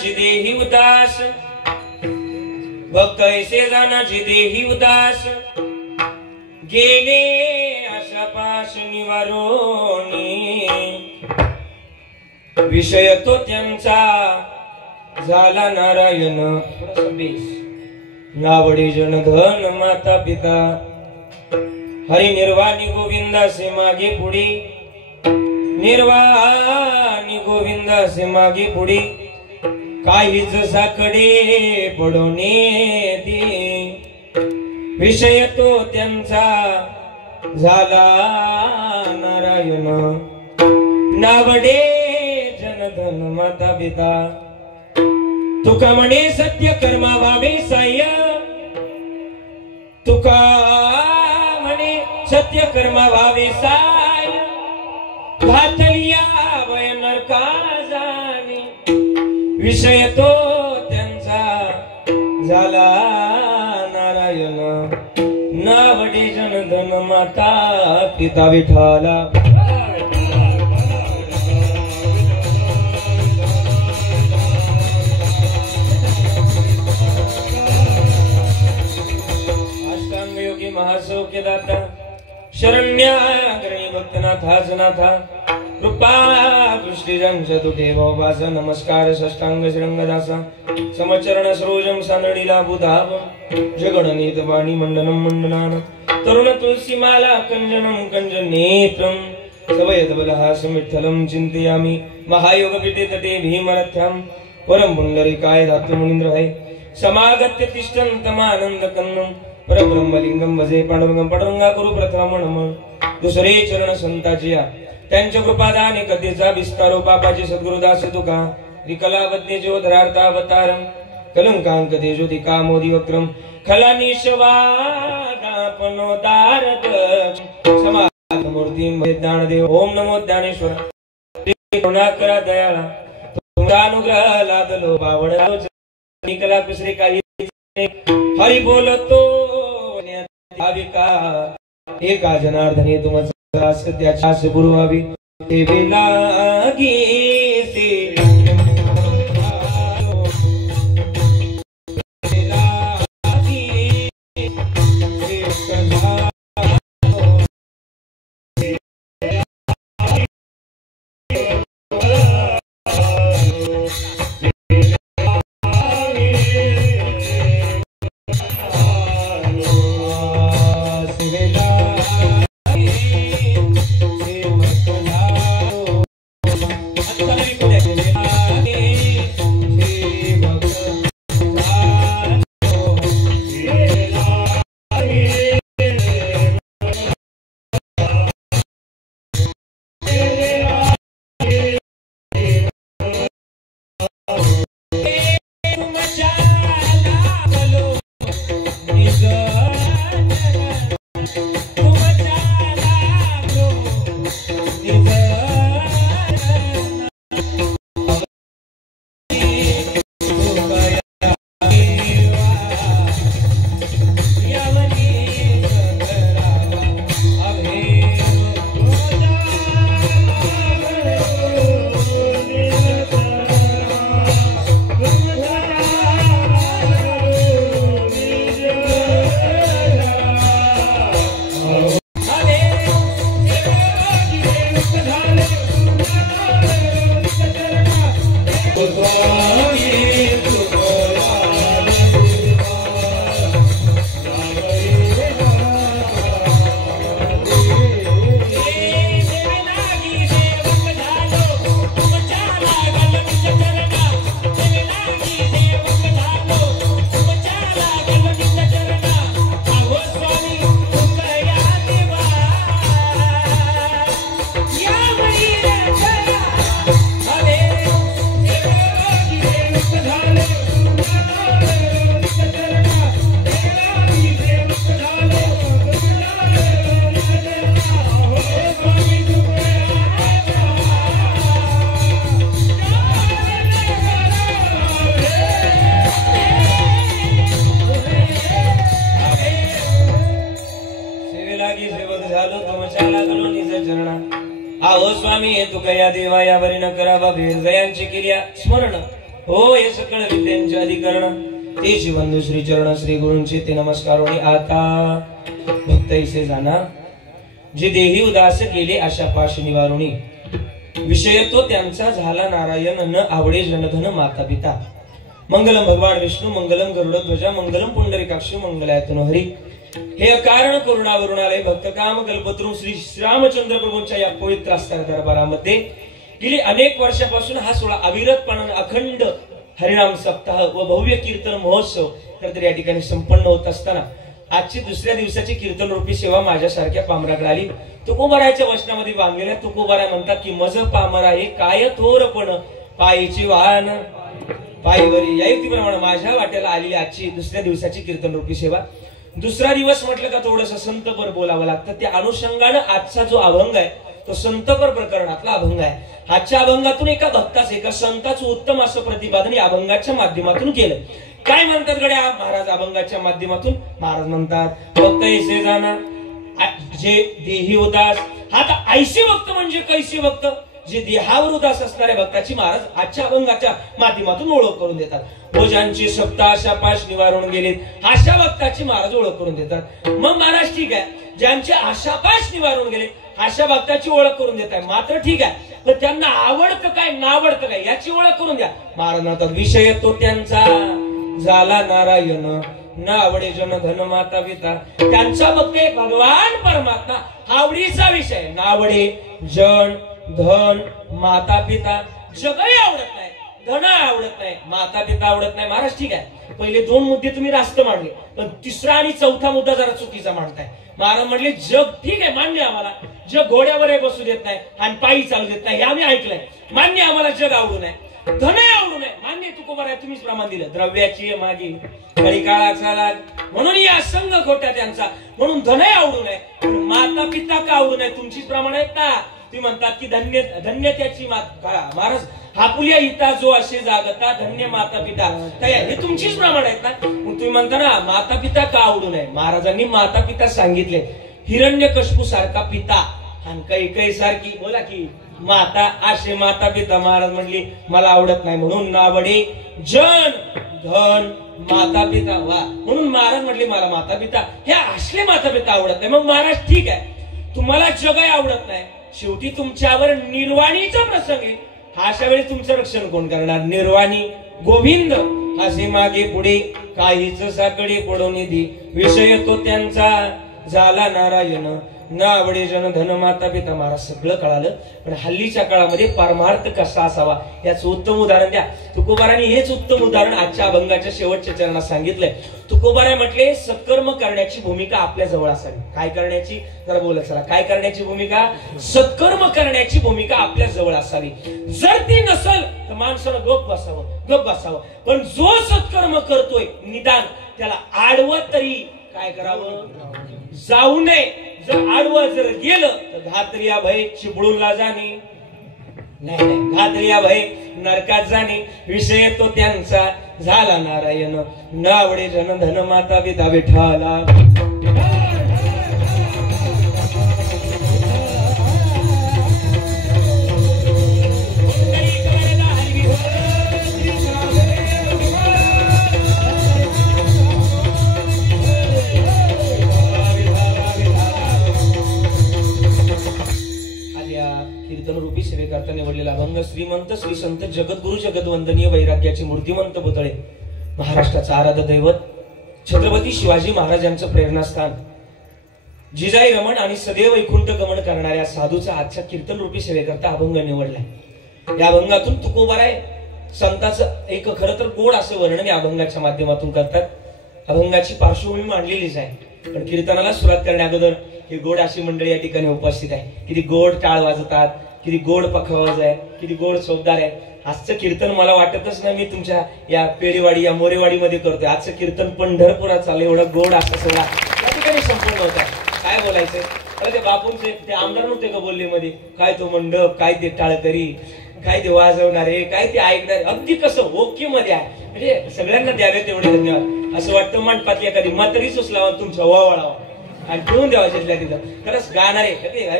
जानाची देही उदास भक्त ऐसे जानाची देही उदास गेले आशा पाश निवारोणी विषय तो त्यांचा झाला नारायण नावडे जनधन माता पिता हरी निर्वाणी गोविंदा से मागे पुढे निर्वाणी गोविंदा से मागे पुढे काहीच साकडे पडोने दे विषय तो त्यांचा झाला नारायण नावडे जनधन माता पिता तुका म्हणे सत्य कर्मा व्हावे साह्य तुका म्हणे सत्य कर्मा व्हावे साह्य घातलिया वय नरका जाणे विषय तो त्यांचा झाला नारायण नावडे जनधन माता पिता विठाला महासौख्य दाता शरण्याग्रही भक्तनाथ हाजनाथा कृपा दृष्टी तुटे भवभास नमस्कार षष्टांग श्रृंगदासा समचरण सरोजम सानडीला बुधाव जगणनीत वाणी मंडनम मंडनान तरुण तुलसी माला कंजनम कंजनेत्रम सवयत बलहासं विठ्ठलं चिंतयामि महायोग पीठे तटे भीमरथ्यां परम पुंडरीकाय धातु मुनींद्र है समागत्य तिष्ठन्तमानंद कन्नम परब्रह्मलिंगम भजे पांडुरंगम पांडुरंगा गुरु प्रथम नमन दुसरे चरण संताजिया त्यांच्या कृपादाने कधीचा विस्तारो पापाचे सद्गुरुदास तुका विकलावद्य जो धरार्तावतारम कलंकांक देजो दिका मोदी वक्रम खलानिशवादापनो दारद समाध मूर्ती ज्ञानदेव ओम नमो ज्ञानेश्वर करुणाकरा दयाळा तुमचा अनुग्रह लादलो बावड निकला दुसरे काही हरि बोलतो एका जनार्दने तुमचा सत्याच्या गुरु हवी ते लागी हो हे सकळ विद्यांचे अधिकरण ते शिवंदू श्री चरण श्री गुरूंचे ते नमस्कार. आता भक्त ऐसे जाना जे देही उदास केले आशा पाश निवारुणी विषय तो त्यांचा झाला नारायण न आवडे जनधन माता पिता. मंगलम भगवान विष्णू मंगलम गरुड ध्वजा मंगलम पुंडरीकाक्ष मंगलायतन हरी. हे अकारण करुणावरुणालय भक्त काम कल्पतरू श्री रामचंद्र प्रभूंच्या या पवित्र आस्थान दरबारामध्ये गेली अनेक वर्षापासून हा सोहळा अविरतपणाने अखंड हरिनाम सप्ताह व भव्य कीर्तन महोत्सव तर या ठिकाणी संपन्न होत असताना आजची दुसऱ्या दिवसाची कीर्तन रूपी सेवा माझ्यासारख्या पामराकडे आली. तुकोबाराच्या वचनामध्ये बांधलेल्या तुकोबारा म्हणतात की मज पामरा हे काय थोरपण पायीची वाहन पायीवरी. या युक्तीप्रमाणे माझ्या वाट्याला आलेली आजची दुसऱ्या दिवसाची कीर्तन रूपी सेवा. दुसरा दिवस म्हटलं का थोडस संतपर बोलावं लागतं. त्या अनुषंगानं आजचा जो अभंग आहे तो संतपर प्रकरणातला अभंग आहे. आजच्या अभंगातून एका भक्ताचं एका संताचं उत्तम असं प्रतिपादन या अभंगाच्या माध्यमातून केलं. काय म्हणतात गड्या महाराज अभंगाच्या माध्यमातून? महाराज म्हणतात भक्त ऐसे जाना जे देही उदास. आता ऐसे भक्त म्हणजे कैसे भक्त? जे देहावर उदास असणाऱ्या भक्ताची महाराज आजच्या अभंगाच्या माध्यमातून ओळख करून देतात. व ज्यांची सप्त आशा पाश निवारून गेलेत अशा भक्ताची महाराज ओळख करून देतात. मग महाराज ठीक आहे, ज्यांचे आशापाश निवारून गेले अशा भक्ताची ओळख करून देत आहे. मात्र ठीक आहे, पण त्यांना आवडतं काय नावडतं काय याची ओळख करून द्या. महाराज म्हणतात विषय तो त्यांचा झाला नारायण न आवडे जन धन माता पिता. त्यांचा भक्त भगवान परमात्मा आवडीचा विषय. नावडे जन धन माता पिता. जगही आवडत नाही, धन आवडत नाही, माता पिता आवडत नाही. महाराज ठीक आहे, पहिले दोन मुद्दे तुम्ही रास्त मांडले, पण तिसरा आणि चौथा मुद्दा जरा चुकीचा मांडताय. महाराज म्हटले जग ठीक आहे मान्य आम्हाला, जग घोड्यावर बसू देत नाही आणि पायी चालू देत नाही हे आम्ही ऐकलंय. मान्य आम्हाला जग आवडू नये, धनही आवडू नये. मान्य तुकोबार आहे, तुम्हीच प्रमाण दिलं. द्रव्याची मागे कळी काळाचा लाग म्हणून या संघ खोट्या त्यांचा. म्हणून धनही आवडू नये, माता पिता का आवडू नये तुमचीच प्रमाण आहेत ना. तुम्ही म्हणतात की धन्य धन्य त्याची महाराज हापुल्या हिता जो असे जागता धन्य माता पिता हे तुमचीच प्रमाण आहेत ना. मग तुम्ही म्हणता ना माता पिता का आवडू नये. महाराजांनी माता पिता सांगितले. हिरण्यकश्यपू सारखा पिता आणि काही सारखी बोला की माता असे माता पिता. महाराज म्हणली मला आवडत नाही म्हणून नावडे जन धन माता पिता. वा म्हणून महाराज म्हटले मला माता पिता हे असले माता पिता आवडत नाही. मग महाराज ठीक आहे, तुम्हाला जगही आवडत नाही, शेवटी तुमच्यावर निर्वाणीचा प्रसंग आहे. अशा वेळी तुमचं रक्षण कोण करणार? निर्वाणी गोविंद असे मागे पुढे काहीच साकडे पडून निधी. विषय तो त्यांचा झाला नारायण न आवडे जन धन माता पिता. महाराज सगळं कळालं, पण हल्लीच्या काळामध्ये परमार्थ कसा असावा याचं उत्तम उदाहरण द्या. तुकोबारांनी हेच उत्तम उदाहरण आजच्या अभंगाच्या शेवटच्या चरणात सांगितलंय. तुकोबारा म्हटले सत्कर्म करण्याची भूमिका आपल्या जवळ असावी. काय करण्याची? जरा बोला चला. काय करण्याची भूमिका? सत्कर्म करण्याची भूमिका आपल्या जवळ असावी. जर ती नसल तर माणसानं गप बसावं. पण जो सत्कर्म करतोय निदान त्याला आडवं तरी काय करावं? जाऊ नये. जर आडवं जर गेलं तर घातरिया भय चिपळूणला जाणे नाही, घातरिया भय नरकात जाणे. विषय तो त्यांचा झाला नारायण न आवडे जन धन माता पिता. विठ्ठला रूपी सेवेकरता निवडलेला अभंग श्रीमंत श्री संत जगद्गुरु जगदवंदनीय वैराग्याचे मूर्तिमंत पुतळे महाराष्ट्राचा आराध्य दैवत छत्रपती शिवाजी महाराजांचं प्रेरणास्थान जिजाई रमण आणि सदैव वैकुंठ गमन करणाऱ्या साधूचा आजच्या कीर्तन रूपी सेवेकरता अभंग निवडलाय. या अभंगातून तुकोबाराय संताचं एक खरं तर गोड असं वर्णन या अभंगाच्या माध्यमातून करतात. अभंगाची पार्श्वभूमी मांडलेलीच आहे, पण कीर्तनाला सुरुवात करण्या अगोदर ही गोड अशी मंडळी या ठिकाणी उपस्थित आहे. किती गोड टाळ वाजवतात, किती गोड पखवाज आहे, किती गोड शोभदार आहे. आजचं कीर्तन मला वाटतच नाही मी तुमच्या या पेढीवाडी या मोरेवाडीमध्ये करतोय. आजचं कीर्तन पंढरपुरात चालू एवढं गोड असं सगळं या ठिकाणी संपूर्ण होत आहे. काय बोलायचंय? ते बापूंचे ते आमदार नव्हते का बोललेमध्ये? काय तो मंडप, काय ते टाळकरी, काय ते वाजवणारे, काय ते ऐकणारे, अगदी कसं ओके मध्ये आहे. म्हणजे सगळ्यांना द्यावे तेवढे धन्यवाद. असं वाटतं मंडपातली एखादी म्हातारी सुचलावा तुमच्या वावळावा आणि ठेवून द्यावा जिथल्या तिथं. खरंच गाणारे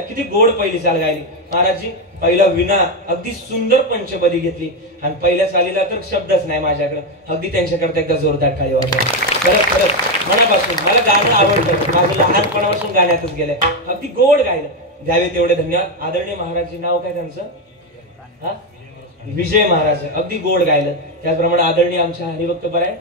किती गोड पहिली चाल गायली महाराजजी. पहिला विना अगदी सुंदर पंचपदी घेतली आणि पहिल्या चालीला तर शब्दच नाही माझ्याकडे. अगदी त्यांच्याकरता एकदा जोरदार टाळी वाजवा. खरंच खरंच मनापासून मला गाणं आवडतं. माझं लहानपणापासून गाण्यातच गेलंय. अगदी गोड गायलं. द्यावे तेवढे धन्यवाद. आदरणीय महाराजजी नाव काय त्यांचं? हा विजय महाराज. अगदी गोड गायलं. त्याचप्रमाणे आदरणीय आमच्या हरिभक्त बराय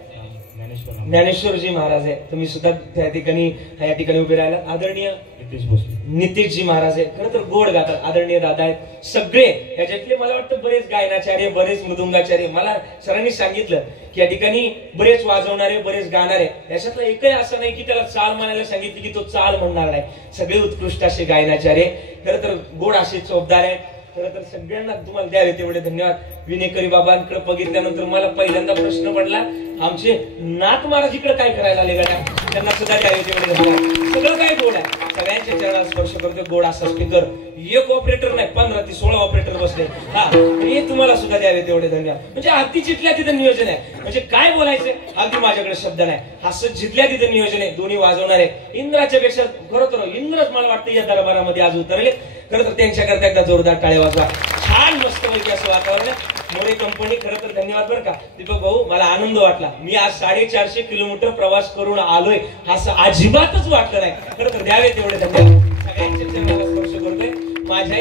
ज्ञानेश्वरजी महाराज आहे. तुम्ही सुद्धा त्या ठिकाणी या ठिकाणी उभे राहिला. आदरणीय नितेशजी महाराज आहे. खरं तर गोड गातात. आदरणीय दादा आहेत. सगळे याच्यातले मला वाटतं बरेच गायनाचार्य बरेच मृदुंगाचार्य. मला सरांनी सांगितलं की या ठिकाणी बरेच वाजवणारे बरेच गाणारे. याच्यातलं एकही असं नाही की त्याला चाल म्हणायला सांगितली की तो चाल म्हणणार नाही. सगळे उत्कृष्ट असे गायनाचार्य. खरं तर गोड असे चोपदार आहेत. खरं तर सगळ्यांना तुम्हाला द्यावे तेवढे धन्यवाद. विनेकरी बाबांकडे बघितल्यानंतर मला पहिल्यांदा प्रश्न पडला आमचे नाथ महाराज इकडे काय करायला आले गाड्या. त्यांना सुद्धा द्यावे तेवढे धन्यवाद. सगळं काय गोड आहे. सगळ्यांच्या चरणाला स्पर्श करतो. गोड असा स्पीकर. एक ऑपरेटर नाही 15 ते 16 ऑपरेटर बसले. हा हे तुम्हाला सुद्धा द्यावे तेवढे धन्यवाद. म्हणजे अगदी जिथल्या तिथं नियोजन आहे. म्हणजे काय बोलायचं अगदी माझ्याकडे शब्द नाही. असं जिथल्या तिथं नियोजन आहे. दोन्ही वाजवणारे इंद्राच्या पेक्षा खरं तर इंद्रच मला वाटतं या दरबारामध्ये आज उतरले. खरं तर त्यांच्याकरता एकदा जोरदार टाळ्या वाजवा. छान मस्त पैकी असं वातावरण. मोरे कंपनी खरं तर धन्यवाद बरं का. दीपक भाऊ मला आनंद वाटला. मी आज 450 किलोमीटर प्रवास करून आलोय असं अजिबातच वाटलं नाही. खरं तर द्यावे तेवढे धन्यवाद. सगळ्यांच्या चरणाला स्पर्श करतोय. माझ्या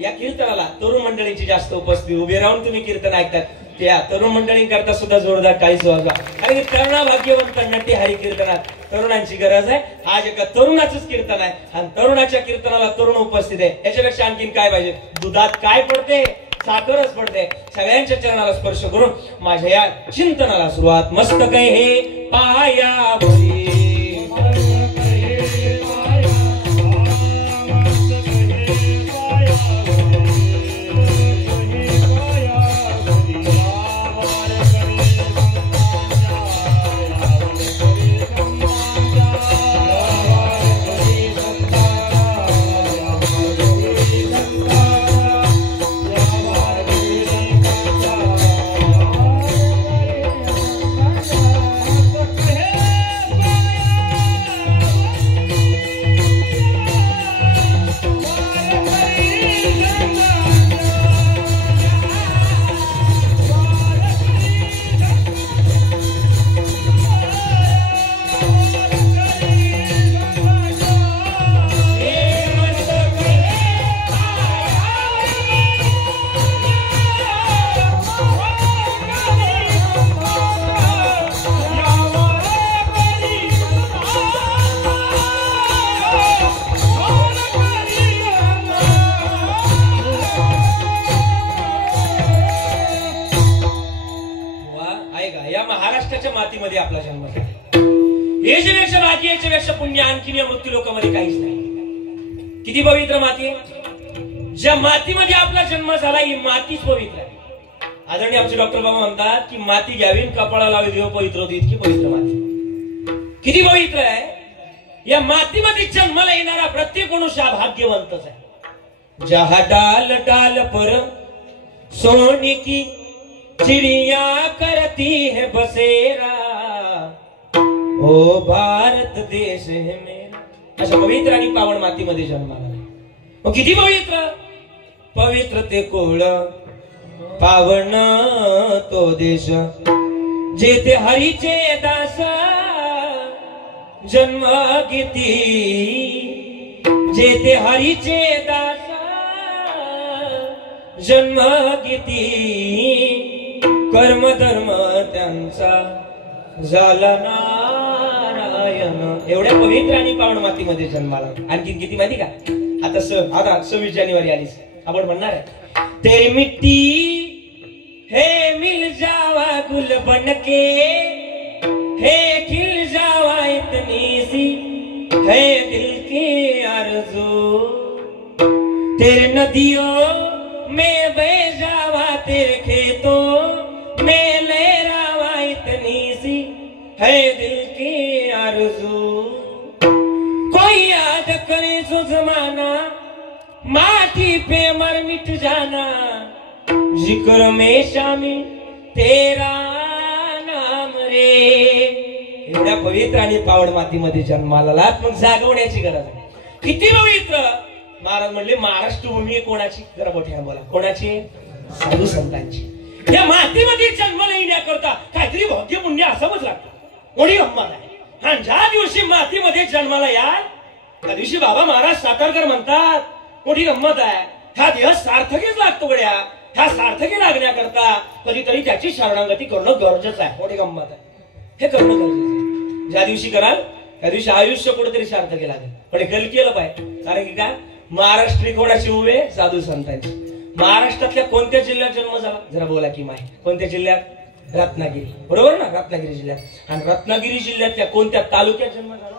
या कीर्तनाला तरुण मंडळींची जास्त उपस्थिती. उभे राहून तुम्ही कीर्तन ऐकतात त्या तरुण मंडळींकरता सुद्धा जोरदार टाळीच वाजवा. कारण तरुणा भाग्यवंत नटी हरी कीर्तनात तरुणांची गरज आहे. आज एका तरुणाचंच कीर्तन आहे आणि तरुणाच्या कीर्तनाला तरुण उपस्थित आहे. याच्यापेक्षा आणखीन काय पाहिजे. दुधात काय पडते साखरच पडते. सगळ्यांच्या चरणाला स्पर्श करून माझ्या या चिंतनाला सुरुवात. मस्त काय हे पाया मातीमध्ये आपला जन्म झाला. याच्यापेक्षा बाकी याच्यापेक्षा पुण्य आणखीन या मृत्यू लोकांमध्ये काहीच नाही. किती पवित्र माती आहे. ज्या मातीमध्ये आपला जन्म झाला ही मातीच पवित्र आहे. आदरणीय आमचे डॉक्टर बाबा म्हणतात की माती घ्यावी कपाळा लावी देव पवित्र होती. इतकी पवित्र माती किती पवित्र आहे. या मातीमध्ये जन्माला येणारा प्रत्येक मनुष्य भाग्यवंतच आहे. जहा डाल डाल पर सोने की चिड़िया करती है बसेरा ओ भारत देश है मेरा. अशा पवित्र आणि पावन मातीमध्ये जन्माला. किती पवित्र पवित्र ते कोळ पावन तो देश जेथे हरीचे दास जन्म घेती. जेथे हरीचे दास जन्म घेती. कर्म धर्म त्यांचा झाला नारायण. एवढ्या पवित्र आणि पावन मातीमध्ये जन्माला. आणखी किती माहिती का. आता 26 जानेवारी आलीच आपण म्हणणार आहे तेरी मिट्टी हे मिल जावा गुल बनके हे खिल जावा इतनी सी है दिल की आरज़ू. तेरे नदियों में बह जावा तेरे खेतों में लहरावा इतनी सी है दिल की आरज़ू. कोई याद करे जो जमाना माटी पे मर मिट जाना. जिक्र में शामिल तेरा नाम रे एवढ्या पवित्र आणि पावन मातीमध्ये जन्माला आलात, मग जागवण्याची गरज आहे. किती पवित्र. महाराज म्हणले महाराष्ट्र भूमी कोणाची? जरा मोठ्या बोला. कोणाची? साधू संतांची. या मातीमध्ये जन्माला येण्याकरता काहीतरी भाग्य पुण्य असावंच लागतं. मोठी गंमत आहे. आणि ज्या दिवशी मातीमध्ये जन्माला याल त्या दिवशी बाबा महाराज सातारकर म्हणतात, मोठी गंमत आहे, हा देह सार्थकीच लागतो गड्या. ह्या सार्थकी लागण्याकरता कधीतरी त्याची शरणागती करणं गरजेचं आहे. मोठी गंमत आहे, हे करणं गरजेचं आहे. ज्या दिवशी कराल त्या दिवशी आयुष्य कुठेतरी सार्थकी लागेल. पण हे केलं पाहिजे. कारण की काय, महाराष्ट्र कोणाची उभे? साधू संतांची. महाराष्ट्रातल्या कोणत्या जिल्ह्यात जन्म झाला? जरा बोला की माय. कोणत्या जिल्ह्यात? रत्नागिरी. बरोबर ना, रत्नागिरी जिल्ह्यात. आणि रत्नागिरी जिल्ह्यातल्या कोणत्या तालुक्यात जन्म झाला?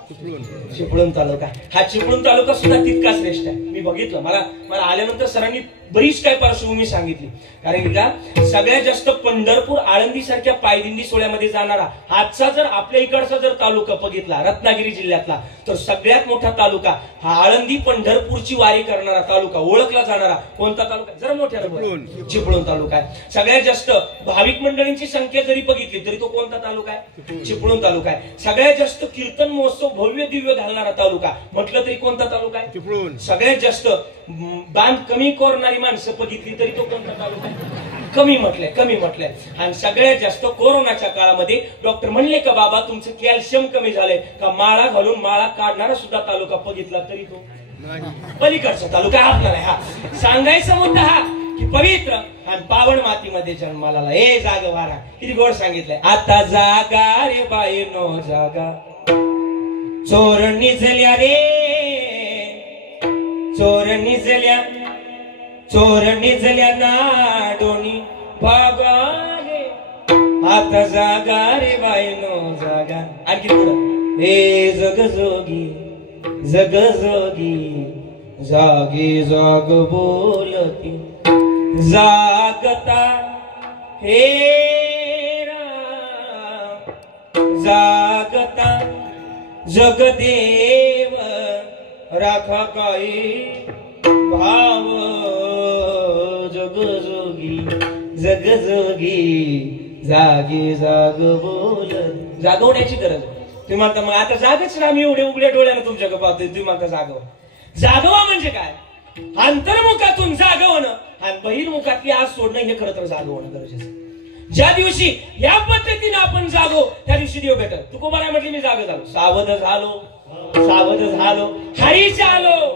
चिपळूण तालुका. हा चिपळूण तालुका सुद्धा तितका श्रेष्ठ आहे. मी बघितलं, मला आल्यानंतर सरांनी बरीच काय पार्श्वभूमी सांगितली. कारण का सगळ्यात जास्त पंढरपूर आळंदी सारख्या पायदिंडी सोहळ्यामध्ये जाणारा आजचा जर आपल्या इकडचा जर तालुका बघितला रत्नागिरी जिल्ह्यातला, तर सगळ्यात मोठा तालुका हा आळंदी पंढरपूरची वारी करणारा तालुका ओळखला जाणारा कोणता तालुका? जरा मोठ्या चिपळूण तालुका आहे. सगळ्यात जास्त भाविक मंडळींची संख्या जरी बघितली तरी तो कोणता तालुका आहे? चिपळूण तालुका आहे. सगळ्यात जास्त कीर्तन महोत्सव भव्य दिव्य घालणारा तालुका म्हटलं तरी कोणता तालुका आहे? चिपळूण. सगळ्यात जास्त दान कमी करणारी माणसं बघितली तरी तो कोणता तालुका आहे? कमी म्हटलंय. आणि सगळ्यात जास्त कोरोनाच्या काळामध्ये डॉक्टर म्हणले का बाबा तुमचं कॅल्शियम कमी झालंय का, माळा घालून माळा काढणारा सुद्धा तालुका बघितला तरी तो पलीकडचा तालुका आपला आहे. हा सांगायचा मुद्दा हा की पवित्र आणि पावन मातीमध्ये जन्माला. हे जाग वारा किती गोड सांगितलंय. आता जागा रे बाई नो जागा, चोर निजल्या रे, चोर निजल्या नाडोनी भागा रे. आता जागा रे बाई नो जागा. आणखी पुढं. हे जग जोगी जागी जाग बोलती जागता हे जागता जगदेव राखा काही भाव. जगजोगी जागी जाग बोल. जागवण्याची गरज. तुम्ही म्हणता मग आता जागच ना, मी एवढे उघड्या डोळ्याने तुमच्याकडे पाहतोय. तुम्ही म्हणता जागवा म्हणजे काय? अंतर्मुखातून जागवणं आणि बहिर्मुखातली आज सोडणं हे खरं तर जागवणं गरजेचं. ज्या दिवशी या पद्धतीने आपण जागो त्या दिवशी देव भेटल. तुकोबाराय म्हटले मी जाग झालो, सावध झालो, हरीच आलो,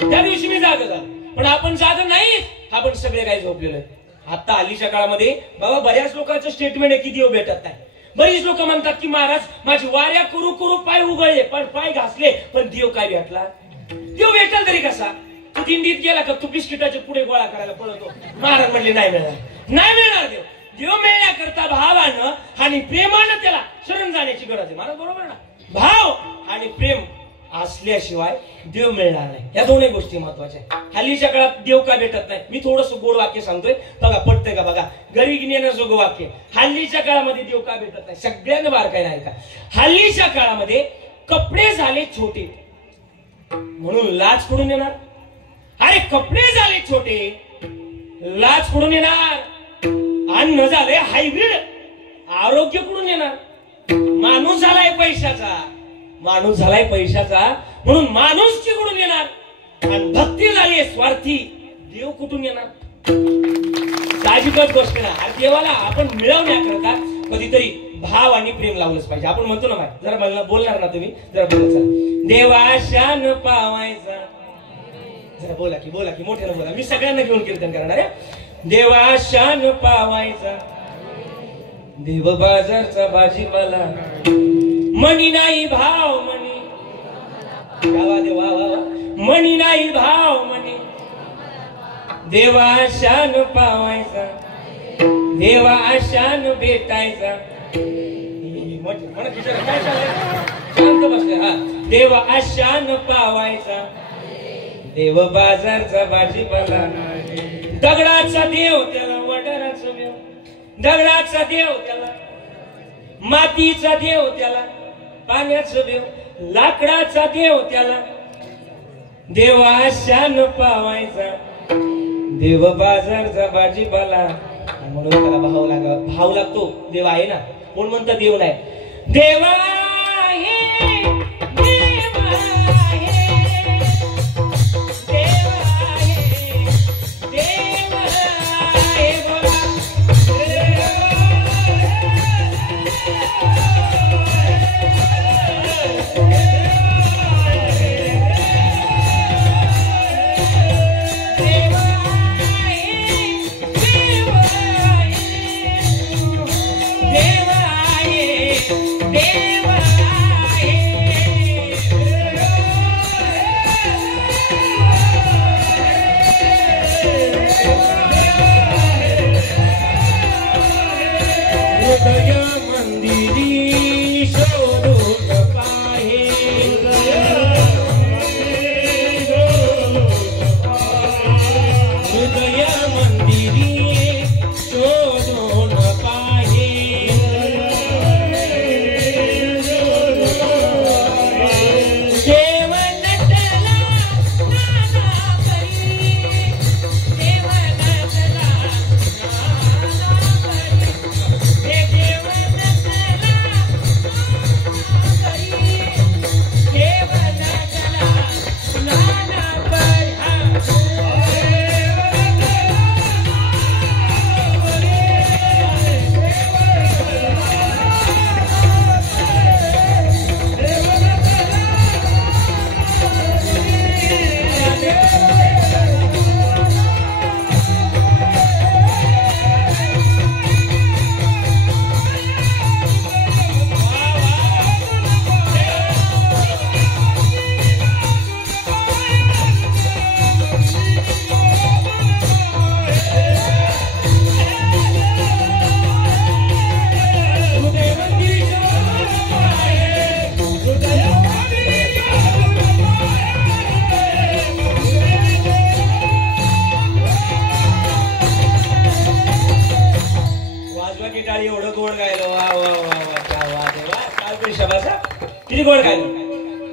त्या दिवशी मी जाग झालो. पण आपण जाग नाही, आपण सगळे काही झोपलेलो आहे. आता हल्लीच्या काळामध्ये बाबा बऱ्याच लोकांचं स्टेटमेंट आहे की देव भेटत नाही. बरीच लोक म्हणतात की महाराज माझी वाऱ्या करू करू पाय उगळले पण पाय घासले पण देव काय भेटला? देव भेटल तरी कसा? तू दिंडीत गेला का तू बिस्किटाचे पुढे गोळा करायला पळतो. महाराज म्हणले नाही मिळणार देव. देव मिळण्याकरता भावानं आणि प्रेमानं त्याला शरण जाण्याची गरज आहे. महाराज बरोबर ना? भाव आणि प्रेम असल्याशिवाय देव मिळणार नाही. या दोन्ही गोष्टी महत्वाच्या आहेत. हल्लीच्या काळात देव का भेटत नाही? मी थोडस गोड वाक्य सांगतोय बघा, पटतंय का बघा. गरी ज्ञानाजोगं वाक्य. हल्लीच्या काळामध्ये देव का भेटत नाही? सगळ्यांना बारकाई नाही का? हल्लीच्या काळामध्ये कपडे झाले छोटे म्हणून लाच कुठून येणार? अरे कपडे झाले छोटे, लाच कुठून येणार? अन्न झाले हायब्रिड, आरोग्य कुठून येणार? माणूस झालाय पैशाचा म्हणून माणूस कुठून येणार? आणि भक्ती झाली स्वार्थी, देव कुठून येणार? साहजिकच गोष्ट ना. आणि देवाला आपण मिळवण्याकरता कधीतरी भाव आणि प्रेम लावलंच पाहिजे. आपण म्हणतो ना, जरा मला बोलणार ना तुम्ही? जरा बोला. देवाशान पावायचा. जरा बोला की मोठ्यानं बोला. मी सगळ्यांना घेऊन कीर्तन करणार आहे. देवाशान पावायचा, देव बाजारचा भाजीपाला, मनी नाही भाव मनी, मनी नाही भाव मनी, देवाशान पावायचा, देवा आशान भेटायचा. शांत बसले. हा, देवा आशान पावायचा, देव बाजारचा भाजीपाला, दगडाचा देव त्याला वडाराचा देव, दगडाचा देव त्याला, मातीचा देव त्याला, पाण्याचा देव, लाकडाचा देव त्याला, देव आशान पावायचा, देव बाजारचा भाजीपाला. म्हणून त्याला भाव लागतो. देव आहे ना, कोण म्हणतं देव नाही? देवा आहे, देवा आहे, देवा आहे, देवा आहे, बोला.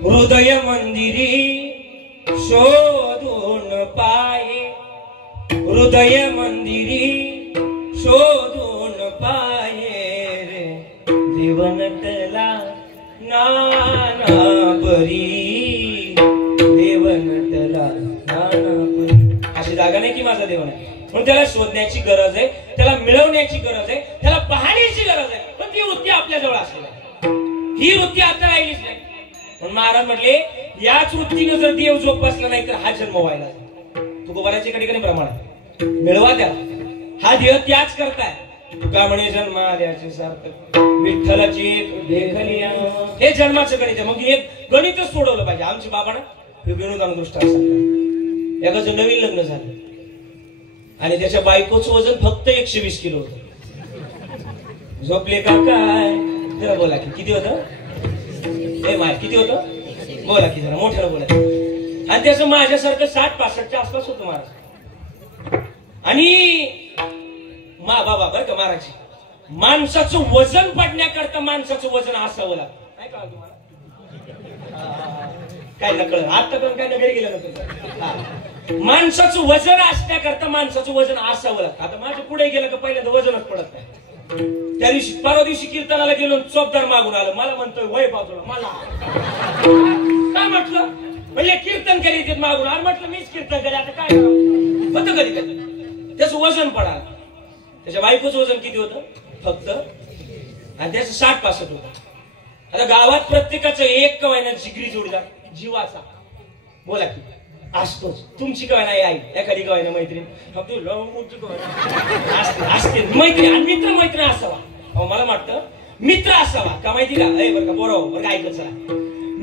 हृदय मंदिरी शोधून पाये, हृदय मंदिरी शोधून पाये रे, देवनटला नाना परी, देवनटला नाना परी. अशी जागा नाही की माझा देव नाही, पण त्याला शोधण्याची गरज आहे, त्याला मिळवण्याची गरज आहे, त्याला पाहण्याची गरज आहे. पण ती वृत्ती आपल्या जवळ असलेली आहे, ही वृत्ती आता राहिलीच नाही. पण महाराज म्हटले याच वृत्तीने जर देव जोपासला नाही तर हा जन्म व्हायला. तुकोबाराच्या ठिकाणी प्रमाण मिळवा त्याला, हा देह त्याच करताय. तुका म्हणे जन्म आल्याचे सार्थक, विठ्ठलाची एक देखलिया. हे जन्माचं गणित आहे. मग एक गणितच सोडवलं पाहिजे. आमच्या बाबांना विनोदान दृष्टांत सांगतात. एकाचं नवीन लग्न झालं आणि त्याच्या बायकोचं वजन फक्त 120 किलो होतं. झोपले का काय जरा बोला की किती होतं, हे माय किती होतं बोला की जरा मोठ्याला बोला. आणि त्याचं माझ्यासारखं 60-65च्या आसपास होतं महाराज. आणि बाबा बरं का महाराज, माणसाचं वजन पडण्याकरता माणसाचं वजन असावं लागतं. काय कळलं तुम्हाला? काय नकळ आता पण काय नगरी गेलं नव्हतं. माणसाचं वजन असण्याकरता माणसाचं वजन असावं लागतं. आता माझ्या पुढे गेलं का पहिल्यांदा वजनच पडत नाही. त्या दिवशी परवा दिवशी कीर्तनाला गेलो, चोपदार मागून आलं. मला म्हणतोय वय बाजूला. मला काय म्हटलं, म्हणजे कीर्तन करीत मागून आलं. म्हटलं मीच कीर्तन करी, आता काय होतं कधी कधी त्याचं वजन पडाल. त्याच्या बायकोचं वजन किती होतं फक्त, आणि त्याचं 60-65 होतं. आता गावात प्रत्येकाचं एक कवायना जिगरी जोडीदार जीवाचा बोला की असतोच. तुमची कवाय नाही आई, एखादी कवाय ना मैत्रीण असते मैत्रीण, आणि मित्र मैत्रीण असावा. मला वाटतं मित्र असावा का माहिती का, बरं का बरोबर बरं का ऐकत चला.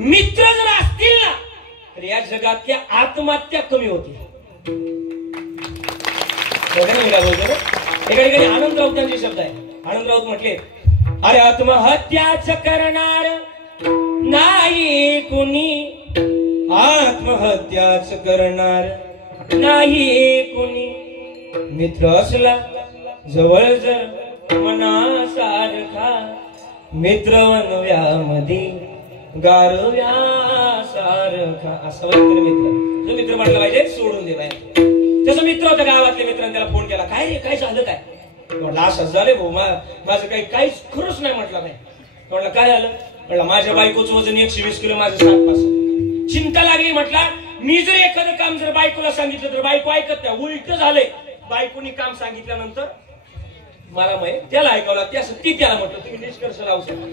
मित्र जर असतील ना तर या जगातल्या आत्महत्या कमी होतील. एका ठिकाणी आनंद राऊतांचे शब्द आहे. आनंद राऊत म्हटले, अरे आत्महत्याच करणार नाही कुणी, आत्महत्याच करणार नाही कुणी, मित्र असला जवळ जर मनासारखा, मित्र वनव्यामध्ये गारव्या सारखा. असा मित्र जो मित्र म्हटला पाहिजे सोडून दे पाहिजे. त्याचा मित्र होता गावातल्या मित्रांनी त्याला फोन केला, काय झालं काय म्हटलं, असं झालं भाऊ माझं काहीच खरंच नाही म्हटलं. काय म्हटलं काय झालं? म्हटलं माझ्या बायकोचं वजन 120 किलो, माझं 7 चिंता लागली. म्हटलं मी जर एखादं काम जर बायकोला सांगितलं तर बायको ऐकत नाही. उलट झालंय, बायकोनी काम सांगितल्यानंतर मला त्याला ऐकावं लागते असं ती त्याला म्हटलं. तुम्ही निष्कर्ष लावू शकता,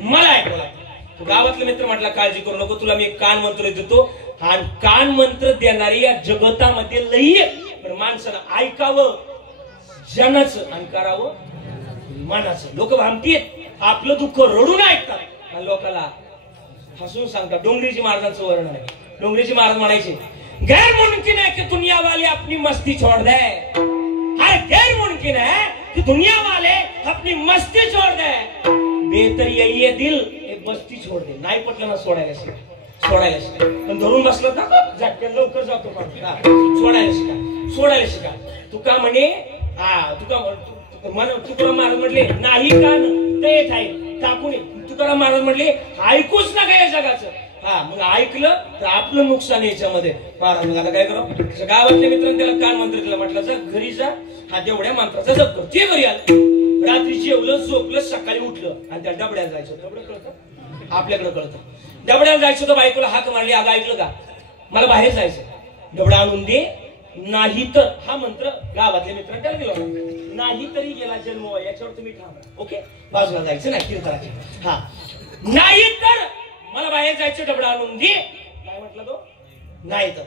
मला ऐकावं लागतं. गावातला मित्र म्हटला काळजी करू नको, तुला मी एक कान मंत्र देतो. आणि कान मंत्र देणारी या जगतामध्ये लई पण माणसानं ऐकावं जनाचं आणि करावं मनाचं. लोक भामतीत आपलं दुःख रडून ऐकतात आणि लोकाला हसून सांगतात. डोंगरीजी महाराजांचं वर्णन आहे. डोंगरीजी महाराज म्हणायचे, गैर मुमकिन है कि दुनिया वाले अपनी मस्ती छोड़ दे. अरे गैर मुमकिन है कि दुनिया वाले अपनी मस्ती छोड़ दे. बेहतर यही है दिल एक मस्ती छोड़ दे. नाही पटलं ना सोडायला शिका. पण धरून बसलं ना झटक्यात लवकर जातो. सोडायला शिका. तुका म्हणे तुकाराम महाराज म्हटले नाही कान ते आहे टाकून. तुकाराम महाराज म्हटले ऐकूच नका या जगाचं. मग ऐकलं तर आपलं नुकसान याच्यामध्ये. महाराज मग आता काय करू? गावातल्या मित्रांनी त्याला कान मंत्र दिला. म्हटलं जा घरी जा, हा तेवढ्या मंत्राचा जप कर. ते घरी आलं, रात्री जेवलं झोपलं, सकाळी उठलं आणि त्या डबड्याला जायचं. डबडं कळतं आपल्याकडे, कळतं. डबड्याला जायचं तर बायकोला हाक मारली, अगं ऐकलं का, मला बाहेर जायचं, डबडा आणून दे. नाही तर हा मंत्र गावातल्या मित्रांनी त्याला दिला. नाही तरी गेला जन्म याच्यावर तुम्ही थांबा. ओके, बाजूला जायचं नाही कीर्तनाची. नाही तर मला बाहेर जायचं, डबडा आणून दे. काय म्हटलं तो? नाही तर.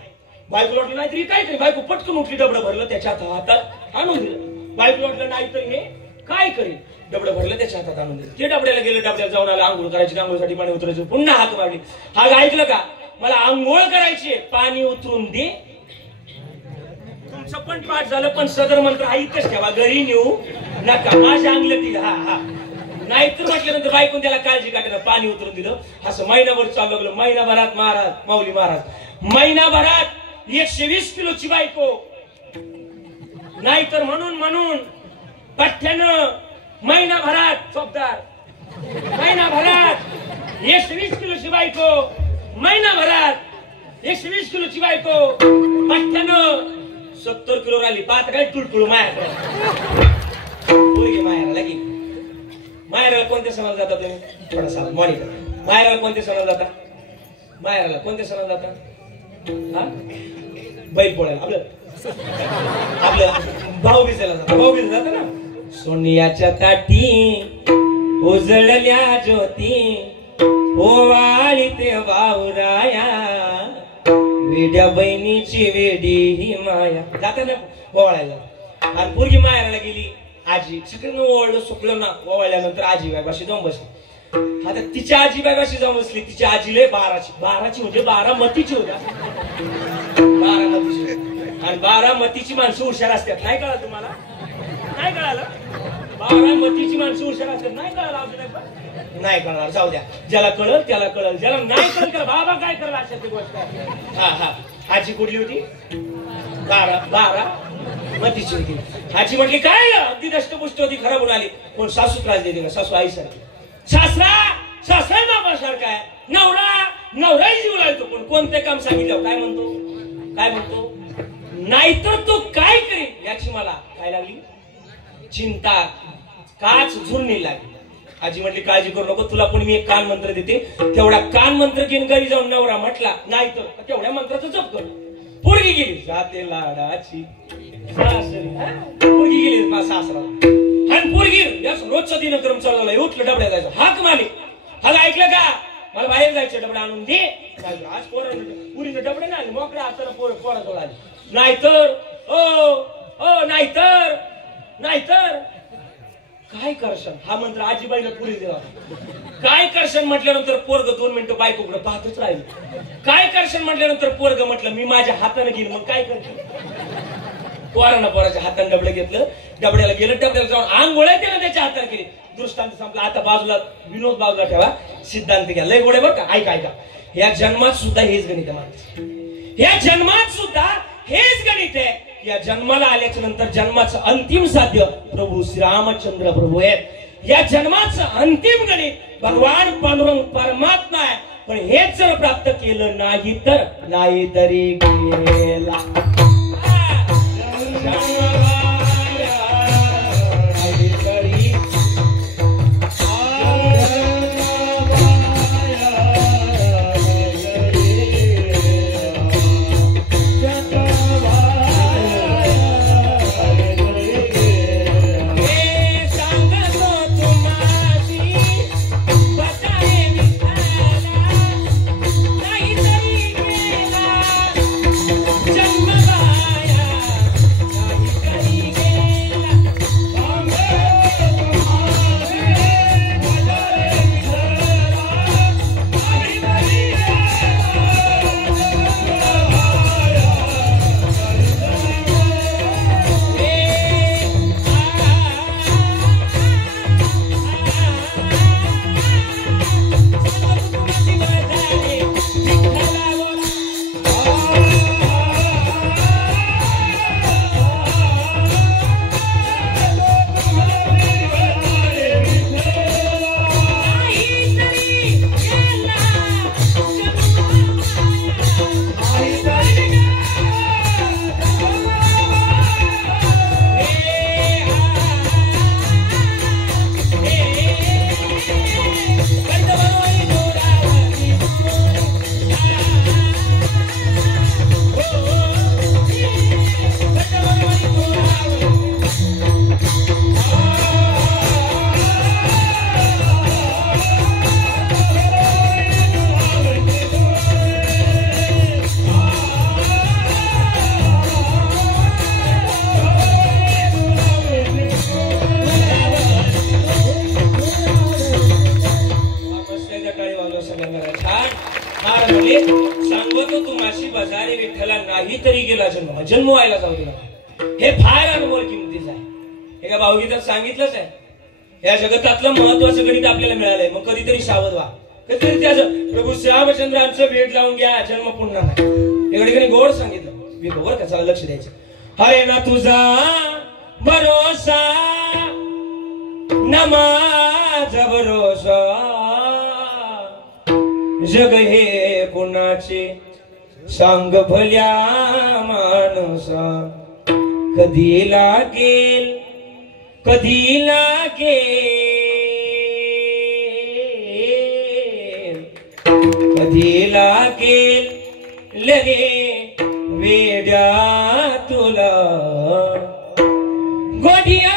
बायको वाटलं नाही तरी काय तरी. बायको पटकन उठली, डबडं भरलं त्याच्या हातात आणून दिलं. बायको वाटलं नाही तर हे काय करेल, डबडं भरलं त्याच्या हातात आणून दिलं. ते डबड्याला गेलं, डबड्याला जाऊन आलं, आंघोळ करायची, आंघोळीसाठी पाणी उतरायचं. पुन्हा हाक मारली, हा ऐकलं का, मला आंघोळ करायची, पाणी उतरून दे. तुमचं पण पाठ झालं, पण सदर मंत्र हा इथंच ठेवा, घरी नेऊ नका. माझ्या अंगलं ती नाहीतर म्हटल्यानंतर बायकून त्याला काळजी काढायला पाणी उतरून दिलं. असं महिनाभर चालू लागलं. महिनाभरात महाराज माऊली महाराज महिनाभरात 120 किलोची बायको. नाहीतर म्हणून पठ्ठ्यानं महिनाभरात चोपदार, महिनाभरात 120 किलोची बायको, महिनाभरात 120 किलोची बायको, पठ्ठ्यानं 70 किलो राहिली. पाच काय टुळटुळ माया मायाला लागी. माहेराला कोणत्या सणाला जाता तुम्ही? थोडासा मॉनिटर. माहेराला कोणत्या सणाला जाता? माहेराला कोणत्या सणाला जाता? बैल पोळ्याला, आपलं भाऊबीजेला जाता. भाऊबीजेला जाता ना. सोनियाच्या ताटी उजळल्या ज्योती ओवाळी ते वावराया, वेड्या बहिणीची वेडी ही माया. जाता ना ओवाळायला. आणि पोरगी माहेराला गेली, आजी सगळं ओवाळलं सुकलं ना. ओवाळल्यानंतर आजी बायबाशी जाऊन बसली. आता तिच्या आजी बायबाशी जाऊन बसली. तिच्या आजीले 12ची म्हणजे 12मतीची होत्या. 12मतीची. आणि 12मतीची माणसं हुशार असतात. नाही कळलं तुम्हाला? नाही कळालं? 12मतीची माणसं हुशार असतात. नाही कळालं अजून? नाही कळणार, जाऊ द्या. ज्याला कळल त्याला कळल, ज्याला नाही कळल त्याला बाबा काय करला अशा ती गोष्ट. आजी कुठली होती? 12 मतीची होती. आजी म्हटली काय अगदी दष्टपुष्ट होती, खराब होऊन आली. पण सासू त्रास देते का? सासू आई सारखी. सासरा बाबा सारखा आहे. नवराही जीव लावतो. पण कोणते काम सांगितलं काय म्हणतो? नाहीतर तो काय करेल याची मला काय लागली चिंता, काच झुरणी लागली. आजी म्हटली काळजी करू नको, तुला पण मी एक कान मंत्र देते. तेवढा कान मंत्र घेऊन घरी जाऊन नवरा म्हटला नाही तर तेवढ्या मंत्राचा जप कर. पोरगी गेली जाते लाडाची पोरगी गेली सासरा. आणि पोरगी रोजचा दिनक्रम चालू झाला. उठलं, डबड्या जायचं, हाक मारली. हा ऐकलं का, मला बाहेर जायचं, डबडा आणून दे. आज पुरीचं डबडे नाही मोकळ्या हाताला पोराजवळ आली. नाहीतर नाहीतर काय करशन. हा मंत्र आजीबाईला पुरी दिला. काय करशन म्हटल्यानंतर पोरग 2 मिनिटं बायकोकडे पाहतच राहील. काय करशन म्हटल्यानंतर पोरग म्हटलं मी माझ्या हाताने घेईन. मग काय करशील? पोराच्या हाताने डबडं घेतलं, डबड्याला गेलं, डबड्याला जाऊन आंघोळ्या त्याला त्याच्या हाताने केली. दृष्टांत संपला. आता बाजूला विनोद बाजूला ठेवा, सिद्धांत घ्या. लय गोडे बरं का. ऐका या जन्मात सुद्धा हेच गणित आहे माणूस. या जन्मात सुद्धा हेच गणित आहे. या जन्माला आल्याच्या नंतर जन्माचं अंतिम साध्य प्रभू श्रीरामचंद्र प्रभू आहेत. या जन्माचं अंतिम गणित भगवान पांडुरंग परमात्मा आहे. पण हेच जर प्राप्त केलं नाही तरी गेला. जन्म जन्म व्हायला जाऊ दिला. हे फार अनमोल किमतीचं आहे. एका भावगीतात सांगितलंच आहे, या जगतातलं महत्वाचं गणित आपल्याला मिळालंय. मग कधीतरी सावध व्हा. कधीतरी त्याचं प्रभू श्रीरामचंद्रांचं भेट लावून घ्या, जन्म पुन्हा नाही. एकडे गोड सांगितलं विभोवर त्याचा लक्ष द्यायचं. हरे ना तुझा भरोसा न माझा भरोसा, जग हे कुणाचे सांग भल्या माणसा. कधी लागेल कधी लागेल कधी लागेल लगे वेड्या तुला गोडिया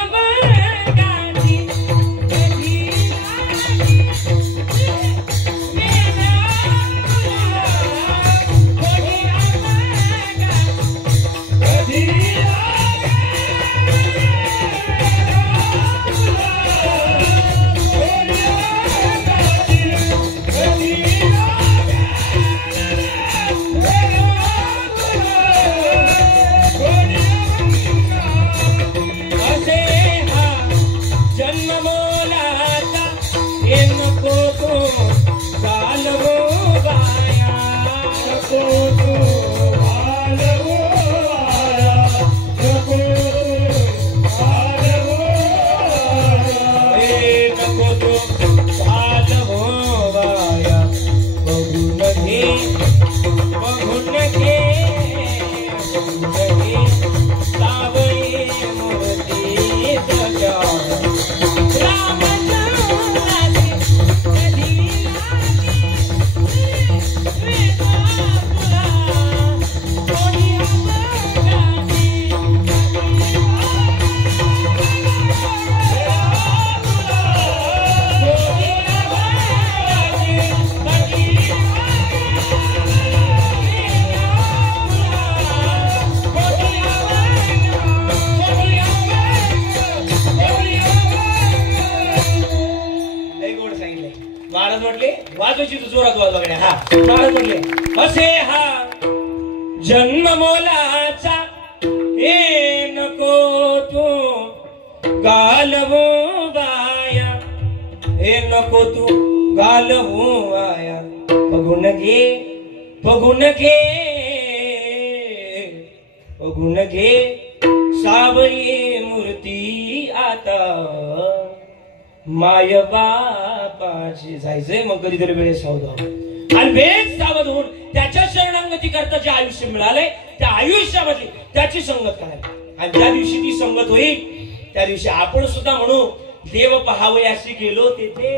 असे हा जन्म मोलाचा हे नको तू घालवू बाया, हे नको तू घालवू बाया. बघून घे बघून घे बघून घे सावळी मूर्ती आता. माय बापाची जायचंय मग कधीतरी वेळेस सावध आणि बेस सावध होऊन त्याच्या शरणागती करता जे आयुष्य मिळालंय त्या आयुष्यामध्ये त्याची संगत करायची. आणि ज्या दिवशी ती संगत होईल त्या दिवशी आपण सुद्धा म्हणू देव पहावयाशी गेलो तेथे.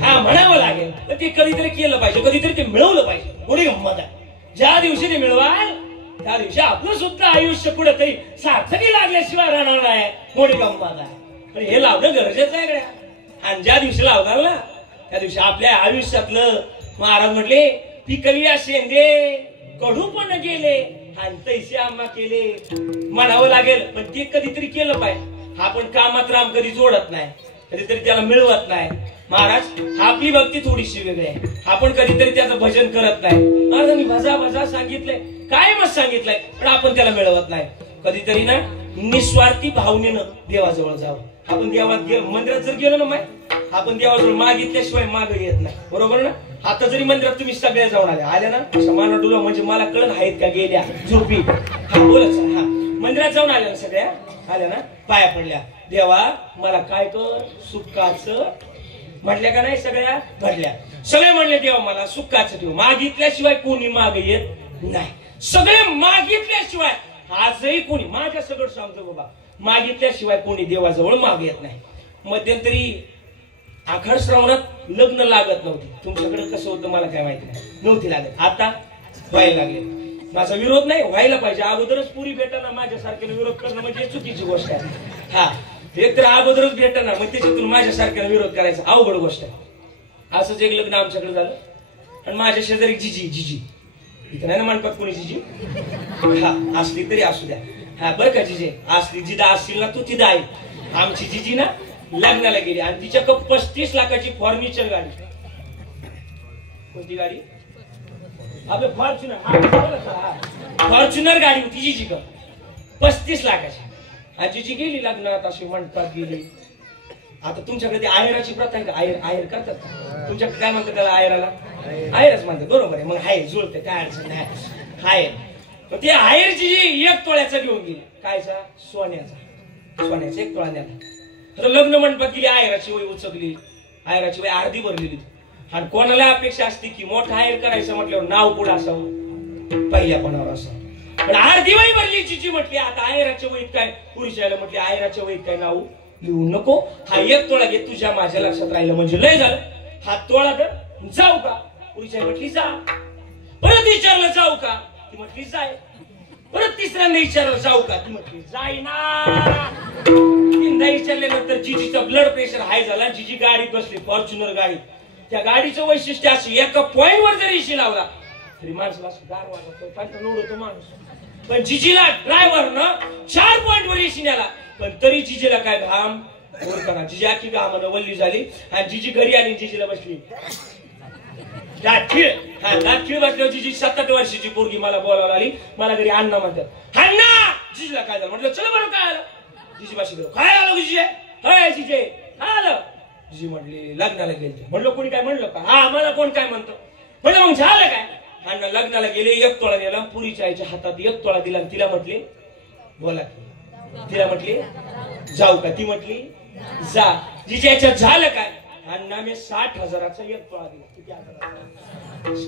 हा म्हणावं लागेल. तर ते कधीतरी केलं पाहिजे, कधीतरी ते मिळवलं पाहिजे. थोडी गंमत आहे. ज्या दिवशी ते मिळवाल त्या दिवशी आपलं सुद्धा आयुष्य कुठेतरी सार्थकी लागल्याशिवाय राहणार नाही. थोडी गंमत आहे. पण हे लावणं गरजेचं आहे गड्या. आणि ज्या दिवशी लावणार ना त्या दिवशी आपल्या आयुष्यातलं महाराज म्हटले पिकलिया शेंगे कडू पण गेले आणि तैसे आम्हा केले म्हणावं लागेल. पण ते कधीतरी केलं पाहिजे. आपण कामात राम कधी जोडत नाही, कधीतरी त्याला मिळवत नाही. महाराज आपली भक्ती थोडीशी वेगळी आहे. आपण कधीतरी त्याचं भजन करत नाही. महाराजांनी भजा भजा सांगितलंय, काय मत सांगितलंय, पण आपण त्याला मिळवत नाही. कधीतरी ना निस्वार्थी भावनेनं देवाजवळ जावं. आपण देवात मंदिरात जर गेलो ना माय आपण देवाजवळ मागितल्याशिवाय माग येत नाही. बरोबर ना. आता जरी मंदिरात तुम्ही सगळ्या जाऊन आल्या ना समाना डुला म्हणजे मला कळण आहेत का गेल्या झोपी. हा बोलच. हा मंदिरात जाऊन आल्या ना सगळ्या आल्या ना पाया पडल्या. देवा मला काय कर सुखाचं म्हटल्या का नाही. सगळ्या घडल्या. सगळे म्हणले देवा मला सुखाचं ठेव. मागितल्याशिवाय कोणी माग येत नाही. सगळे मागितल्याशिवाय आजही कोणी माझ्या सगळं सांगतो बाबा मागितल्याशिवाय कोणी देवाजवळ माग येत नाही. मध्यंतरी आखाड श्रावणात लग्न लागत नव्हती. तुमच्याकडे कसं होतं मला काय माहिती नाही. नव्हती लागत. आता व्हायला लागले. माझा विरोध नाही, व्हायला पाहिजे. अगोदरच पुरी भेटाना माझ्यासारख्याने विरोध करणं म्हणजे चुकीची गोष्ट आहे. हा एक तर अगोदरच भेटाना मग त्याच्यातून माझ्यासारख्याने विरोध करायचा अवघड गोष्ट आहे. असंच एक लग्न आमच्याकडे झालं आणि माझ्या शेजारी जिजी इथं नाही ना म्हणतात कोणी जिजी. हा असली तरी असू द्या. हा बरं का जिजे असली जिदा असतील ना तू तिथं आहे. आमची जिजी ना लग्नाला गेली आणि तिच्याकडे 35 लाखाची फर्निचर गाडी. कोणती गाडी. अबे फॉर्च्युनर. फॉर्च्युनर गाडी होती जिजी का 35 लाखाची. आजीची गेली लग्नात अशी मंडपात गेली. आता तुमच्याकडे आहेराची प्रथा आहे का? आहेर करतात का तुमच्याकडे? काय म्हणतात त्याला? आहेराला आहेरच म्हणतात. बरोबर आहे. मग हाय जुळते काय अडचण नाही. हायर ते आहेरची जी 1 तोळ्याचा घेऊन गेली. कायचा? सोन्याचा. 1 तोळा न्याला. लग्न मंडपात गेली. आहेराची वय उचकली. आहेराची वय अर्धी भरलेली. आणि कोणाला अपेक्षा असते की मोठा आहेर करायचं म्हटल्यावर नाव पुढे असावं, पहिल्यापणावर असावं. पण अर्धी वय भरली. जिजी म्हटली आता आहेराच्या वहीत काय? पुरुषाला म्हटली आहेराच्या वहीत काय नाव लिहू नको. हा 1 तोळा घे. तुझ्या माझ्या लक्षात राहिलं म्हणजे लय झालं. हा तोळा तर जाऊ का? पुरुषाला म्हटली जा. परत विचारलं जाऊ का? ती म्हटली जाय. परत तिसऱ्यांदा विचारलं जाऊ का? ती म्हटली जाय ना. 3दा विचारल्यानंतर जिजीचा ब्लड प्रेशर हाय झाला. जिजी गाडीत बसली, फॉर्च्युनर गाडीत. त्या गाडीचं वैशिष्ट्य असं एका पॉइंटवर जरी इशी लावला तरी माणसाला गार वाटत होतो माणूस. पण जिजीला ड्रायव्हरनं 4 पॉइंटवर इशी न्याला. पण तरी जिजीला काय घाम ओरकना. जिजी आखी घामानं वल्ली झाली. आणि जिजी घरी आली. जिजीला बसली दाखीळ. दाखीळ बसल्यावर जिजी 7-8 वर्षाची पोरगी मला बोलावला आली. मला घरी अण्णा म्हणतात. अण्णा. जिजीला काय झालं म्हटलं चल बरं काय आलं. जिजी बाशी काय आलं जिजे? हाय जिजे आलं. जिजी म्हटली लग्नाला गेलते. म्हणलं कोणी काय म्हणलं का? हा मला कोण काय म्हणतो. म्हणलं मग झालं काय? अण्णा लग्नाला गेले. 1 तोळा दिला. पुरीच्या आईच्या हातात 1 तोळा दिला. तिला म्हटले बोला की. तिला म्हटली जाऊ का? ती म्हटली जा. जिच्या याच्यात झालं काय? अण्णा मी 60,000चा 1 तोळा दिला.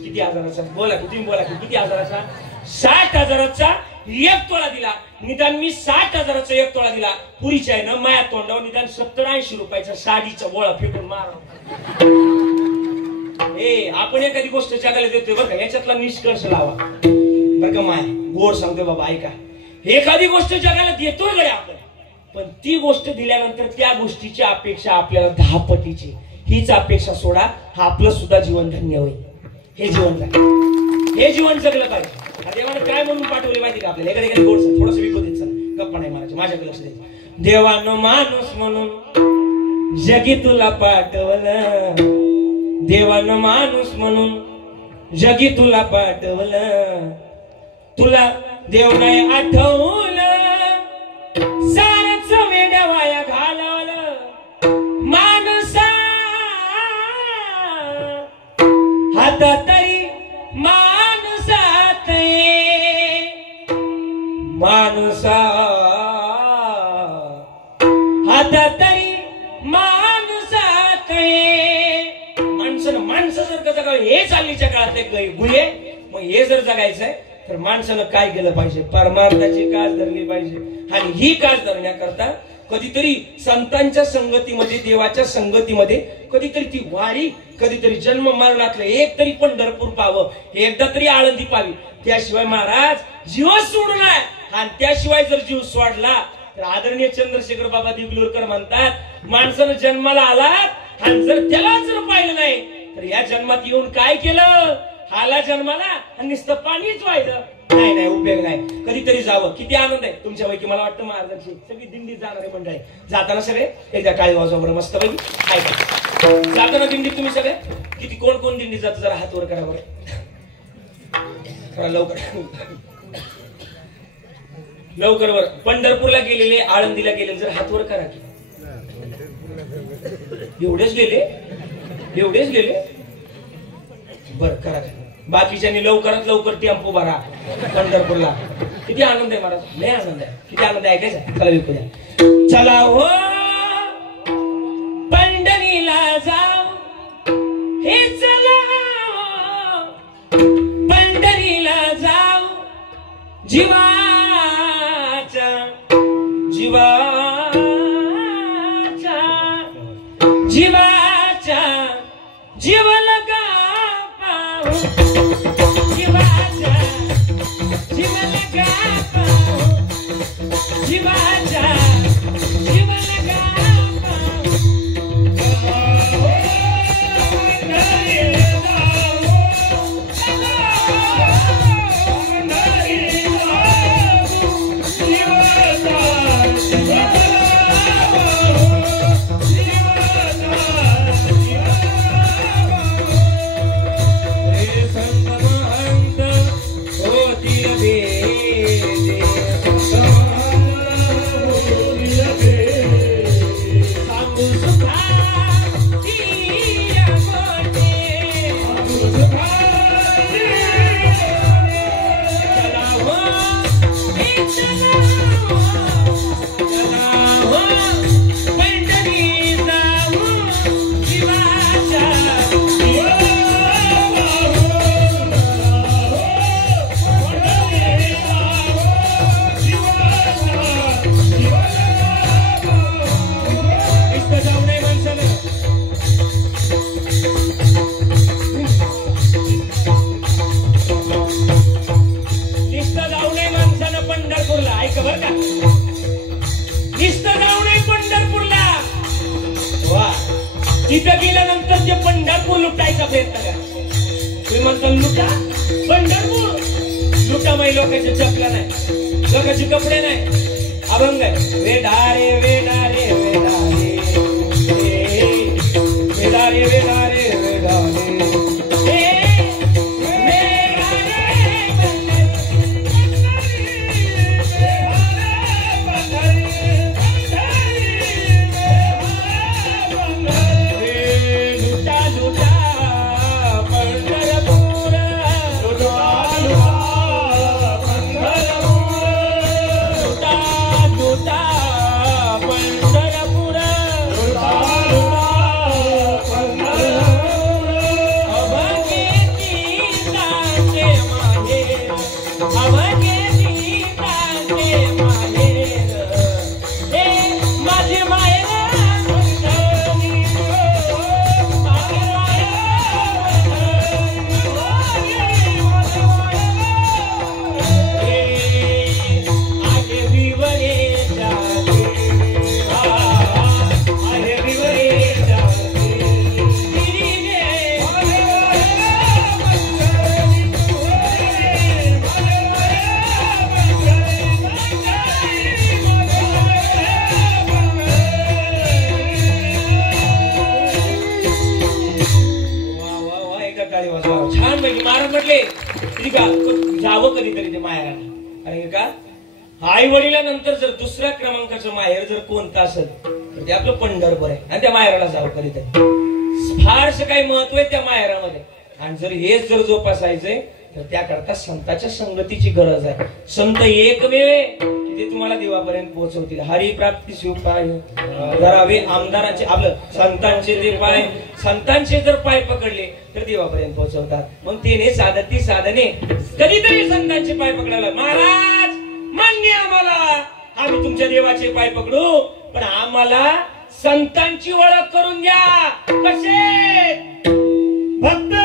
किती हजाराचा? बोला की तुम्ही बोला की किती हजाराचा? 60,000चा 1 तोळा दिला. निदान मी 60,000चा 1 तोळा दिला. पुरीच्या आहे ना माया तोंडावर निदान 70-80 रुपयाचा साडीचा गोळा फेकून मारा. आपण एखादी गोष्ट जगायला देतोय बरं का, याच्यातला निष्कर्ष लावा बरं का. माय गोड सांगतोय बाबा ऐका. एखादी गोष्ट जगायला देतोय गड्या आपण, पण ती गोष्ट दिल्यानंतर त्या गोष्टीची अपेक्षा आपल्याला 10 पटीची. हीच अपेक्षा सोडा. हा आपलं सुद्धा जीवन धन्य होईल. हे जीवन जगलं पाहिजे. देवाने काय म्हणून पाठवले माहिती का आपल्याला? एखादी गोड थोडस विकत द्यायचं. गप्पा नाही मारायचं. माझ्याकडे लक्ष द्यायचं. देवानं माणूस म्हणून जगी तुला पाठवलं. देवानं माणूस म्हणून जगी तुला पाठवलं. तुला देव नाही आठवलं. सारच वेड्या वाया घालवलं. माणसा हाता तरी माणसात माणसा हाता तरी माणसात. माणसानं माणसं जर का जगावं हे चाललीच्या काळात गुहे. मग हे जर जगायचंय तर माणसानं काय केलं पाहिजे? परमार्थाची कास धरली पाहिजे. आणि ही कास धरण्याकरता कधीतरी संतांच्या संगतीमध्ये, देवाच्या संगतीमध्ये, कधीतरी ती वारी, कधीतरी जन्म मरणातलं एक तरी पंढरपूर पाहावं, एकदा तरी आळंदी पाहावी. त्याशिवाय महाराज जीवच सोडू नये. आणि त्याशिवाय जर जीव सोडला तर आदरणीय चंद्रशेखर बाबा देगलूरकर म्हणतात माणसानं जन्माला आला आणि जर त्याला जर पाहिलं नाही तर या जन्मात येऊन काय केलं? आला जन्माला आणि नुसतं पाणीच वाहिलं. नाही उपयोग नाही. कधीतरी जावं. किती आनंद आहे तुमच्यापैकी. मला वाटतं महाराजांची सगळी दिंडीत जाणारे मंडळी जाताना सगळे एकदा टाळी वाजवा मस्त पैकी. जाताना दिंडीत तुम्ही सगळे किती कोण दिंडीत जात? जरा हात वर करा बरं. लवकर वर. पंढरपूरला गेलेले, आळंदीला गेलेले जर हात वर करा की. एवढेच गेले बर करा. बाकीच्यांनी लवकरात लवकर टेम्पो भरा पंढरपूरला. किती आनंद आहे महाराज. लय आनंद आहे. किती आनंद आहे ऐकायचा. चला विकू द्या. चला हो पंढरीला जाऊ. हे चला पंढरीला जाऊ. जीवाच्या जीव लगा पाहू. जीवाच्या जीव लगा पाहू. जीवाच्या जीव लगा पाहू. तिथं गेल्यानंतर ते पंढरपूर लुटायचा प्रयत्न करा. तुम्ही म्हणता लुटा पंढरपूर लुटा माई लोकांचे चपल्या नाही, लोकांचे कपडे नाही, अभंग आहे. वेडारे वेडारे वेडारे वेडारे वेडारे वेडारे छान म्हणजे महाराज म्हटले जावं कधीतरी ते माहेराला. आणि का आई वडिलांनंतर जर दुसऱ्या क्रमांकाचं माहेर जर कोणतं असेल तर ते आपलं पंढरपूर आहे आणि त्या माहेराला जावं कधीतरी. फारसं काही महत्व आहे त्या माहेरामध्ये. आणि जर हेच जर जोपासायचंय तर त्याकरता संतांच्या संगतीची गरज आहे. संत एकमेव ते तुम्हाला देवापर्यंत पोहोचवतील. हरी प्राप्ती शिवपाय धरावे आमदारांचे आपलं संतांचे ते पाय, संतांचे जर पाय पकडले तर देवापर्यंत पोहोचवतात. मग तेने साधती साधने कधीतरी संतांचे पाय पकडायला. महाराज मान्य आम्हाला, आम्ही तुमच्या देवाचे पाय पकडू, पण आम्हाला संतांची ओळख करून द्या. कसे भक्त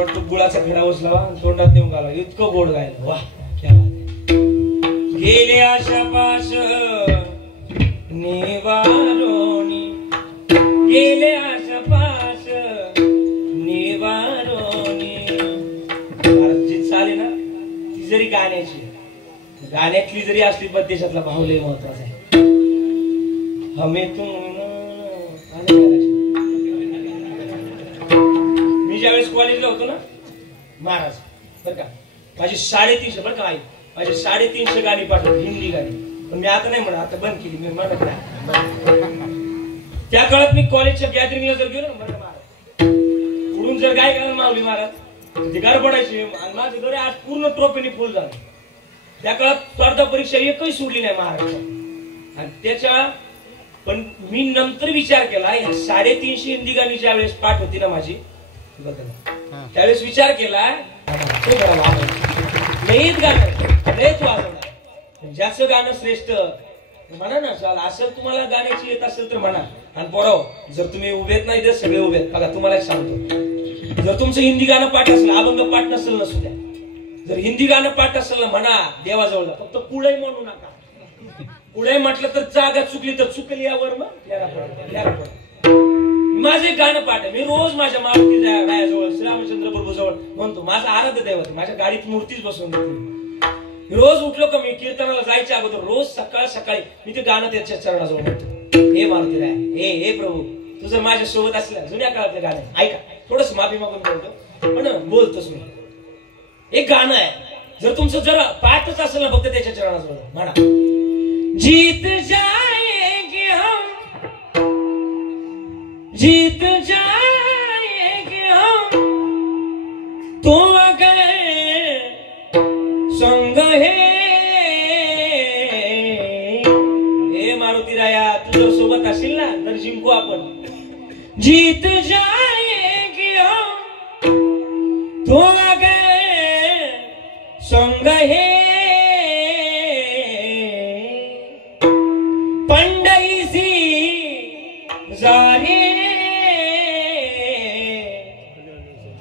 वाटतं गुळाचा खडा उचलावा तोंडात नेऊन घालावा, इतकं गोड गायलं. वाह क्या बात आहे. गेले आशा पाश निवारोनी, गेले आशा पाश निवारोनी. जी चाल आहे ना ती जरी गाण्यातली जरी असली पण देशातला भाव लय महत्वाचा आहे. मी ज्यावेळेस कॉलेजला होतो ना महाराज बर का, माझी 350 बर का आई, माझी 350 गाणी पाठवली हिंदी गाणी. पण मी आता नाही म्हणत, आता बंद केली मी म्हणत नाही. त्या काळात मी कॉलेजच्या गॅदरिंगला जर गेलो ना महाराज, पुढून जर गाय घालून मावली महाराज ते घर पडायची आणि माझं घर आज पूर्ण ट्रॉफीने फुल झालं. त्या काळात स्पर्धा परीक्षा एकही सोडली नाही महाराष्ट्रात. आणि त्याच्या पण मी नंतर विचार केला, या 350 हिंदी गाणी ज्या वेळेस पाठ होती ना माझी त्यावेळेस विचार केला लयच गाणं लयच वाजवणार, ज्याचं गाणं श्रेष्ठ म्हणा ना. चाल असं तुम्हाला गाण्याची येत असेल तर म्हणा. आणि पोराव जर तुम्ही उभेत नाही तर सगळे उभेत बघा. तुम्हाला एक सांगतो, जर तुमचं हिंदी गाणं पाठ असेल, अभंग पाठ नसेल नसू द्या, जर हिंदी गाणं पाठ असेल ना म्हणा देवाजवळ, फक्त पुढे म्हणू नका. पुढे म्हटलं तर जागा चुकली तर चुकली यावर मग माझं एक गाणं पाठ आहे. मी रोज माझ्या मारुती रायाजवळ श्रीरामचंद्र प्रभू जवळ म्हणतो. माझा आराध्य दैवत आहे, माझ्या गाडीत मूर्तीच बसवून देतो. रोज उठलो का मी कीर्तनाला जायच्या अगोदर रोज सकाळी मी ते गाणं त्याच्या चरणाजवळ म्हणतो. हे मारुती राय, हे प्रभू तू जर माझ्या सोबत असल्या, जुन्या काळातलं गाणं ऐका, थोडस माफी मागून बोलतो पण बोलतोच मी. एक गाणं आहे, जर तुमचं जर पाठच असेल ना फक्त त्याच्या चरणाजवळ म्हणा. जीत जाएंगे हम, जीत जाएंगे हम, तो अगर संग हे मारुती राया तू जर सोबत असेल ना तर जिंकू आपण. जीत जाएंगे हम, तो अगर संग है, पंढरीसी जाणे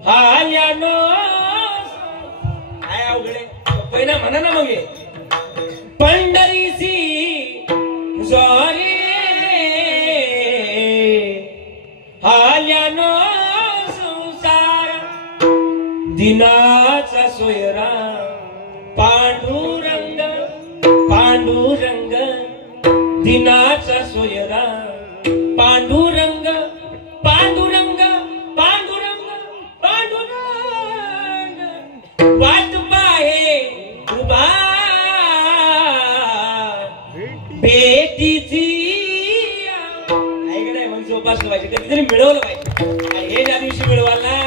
आल्यानो. काय अवघडे पहिला म्हणा ना मग, पंढरीसी जाणे आल्यानो संसार, दिनाचा सोयरा पांडुरंग पांडुरंग, दिनाचा सोयरा पांडुरंग पांडुरंग पांडुरंग पांडुरंग, वाट पाहे उभा भेटीची. ऐकलंय मग जोपासलं पाहिजे, कधीतरी मिळवलं पाहिजे. हे ज्या दिवशी मिळवाल ना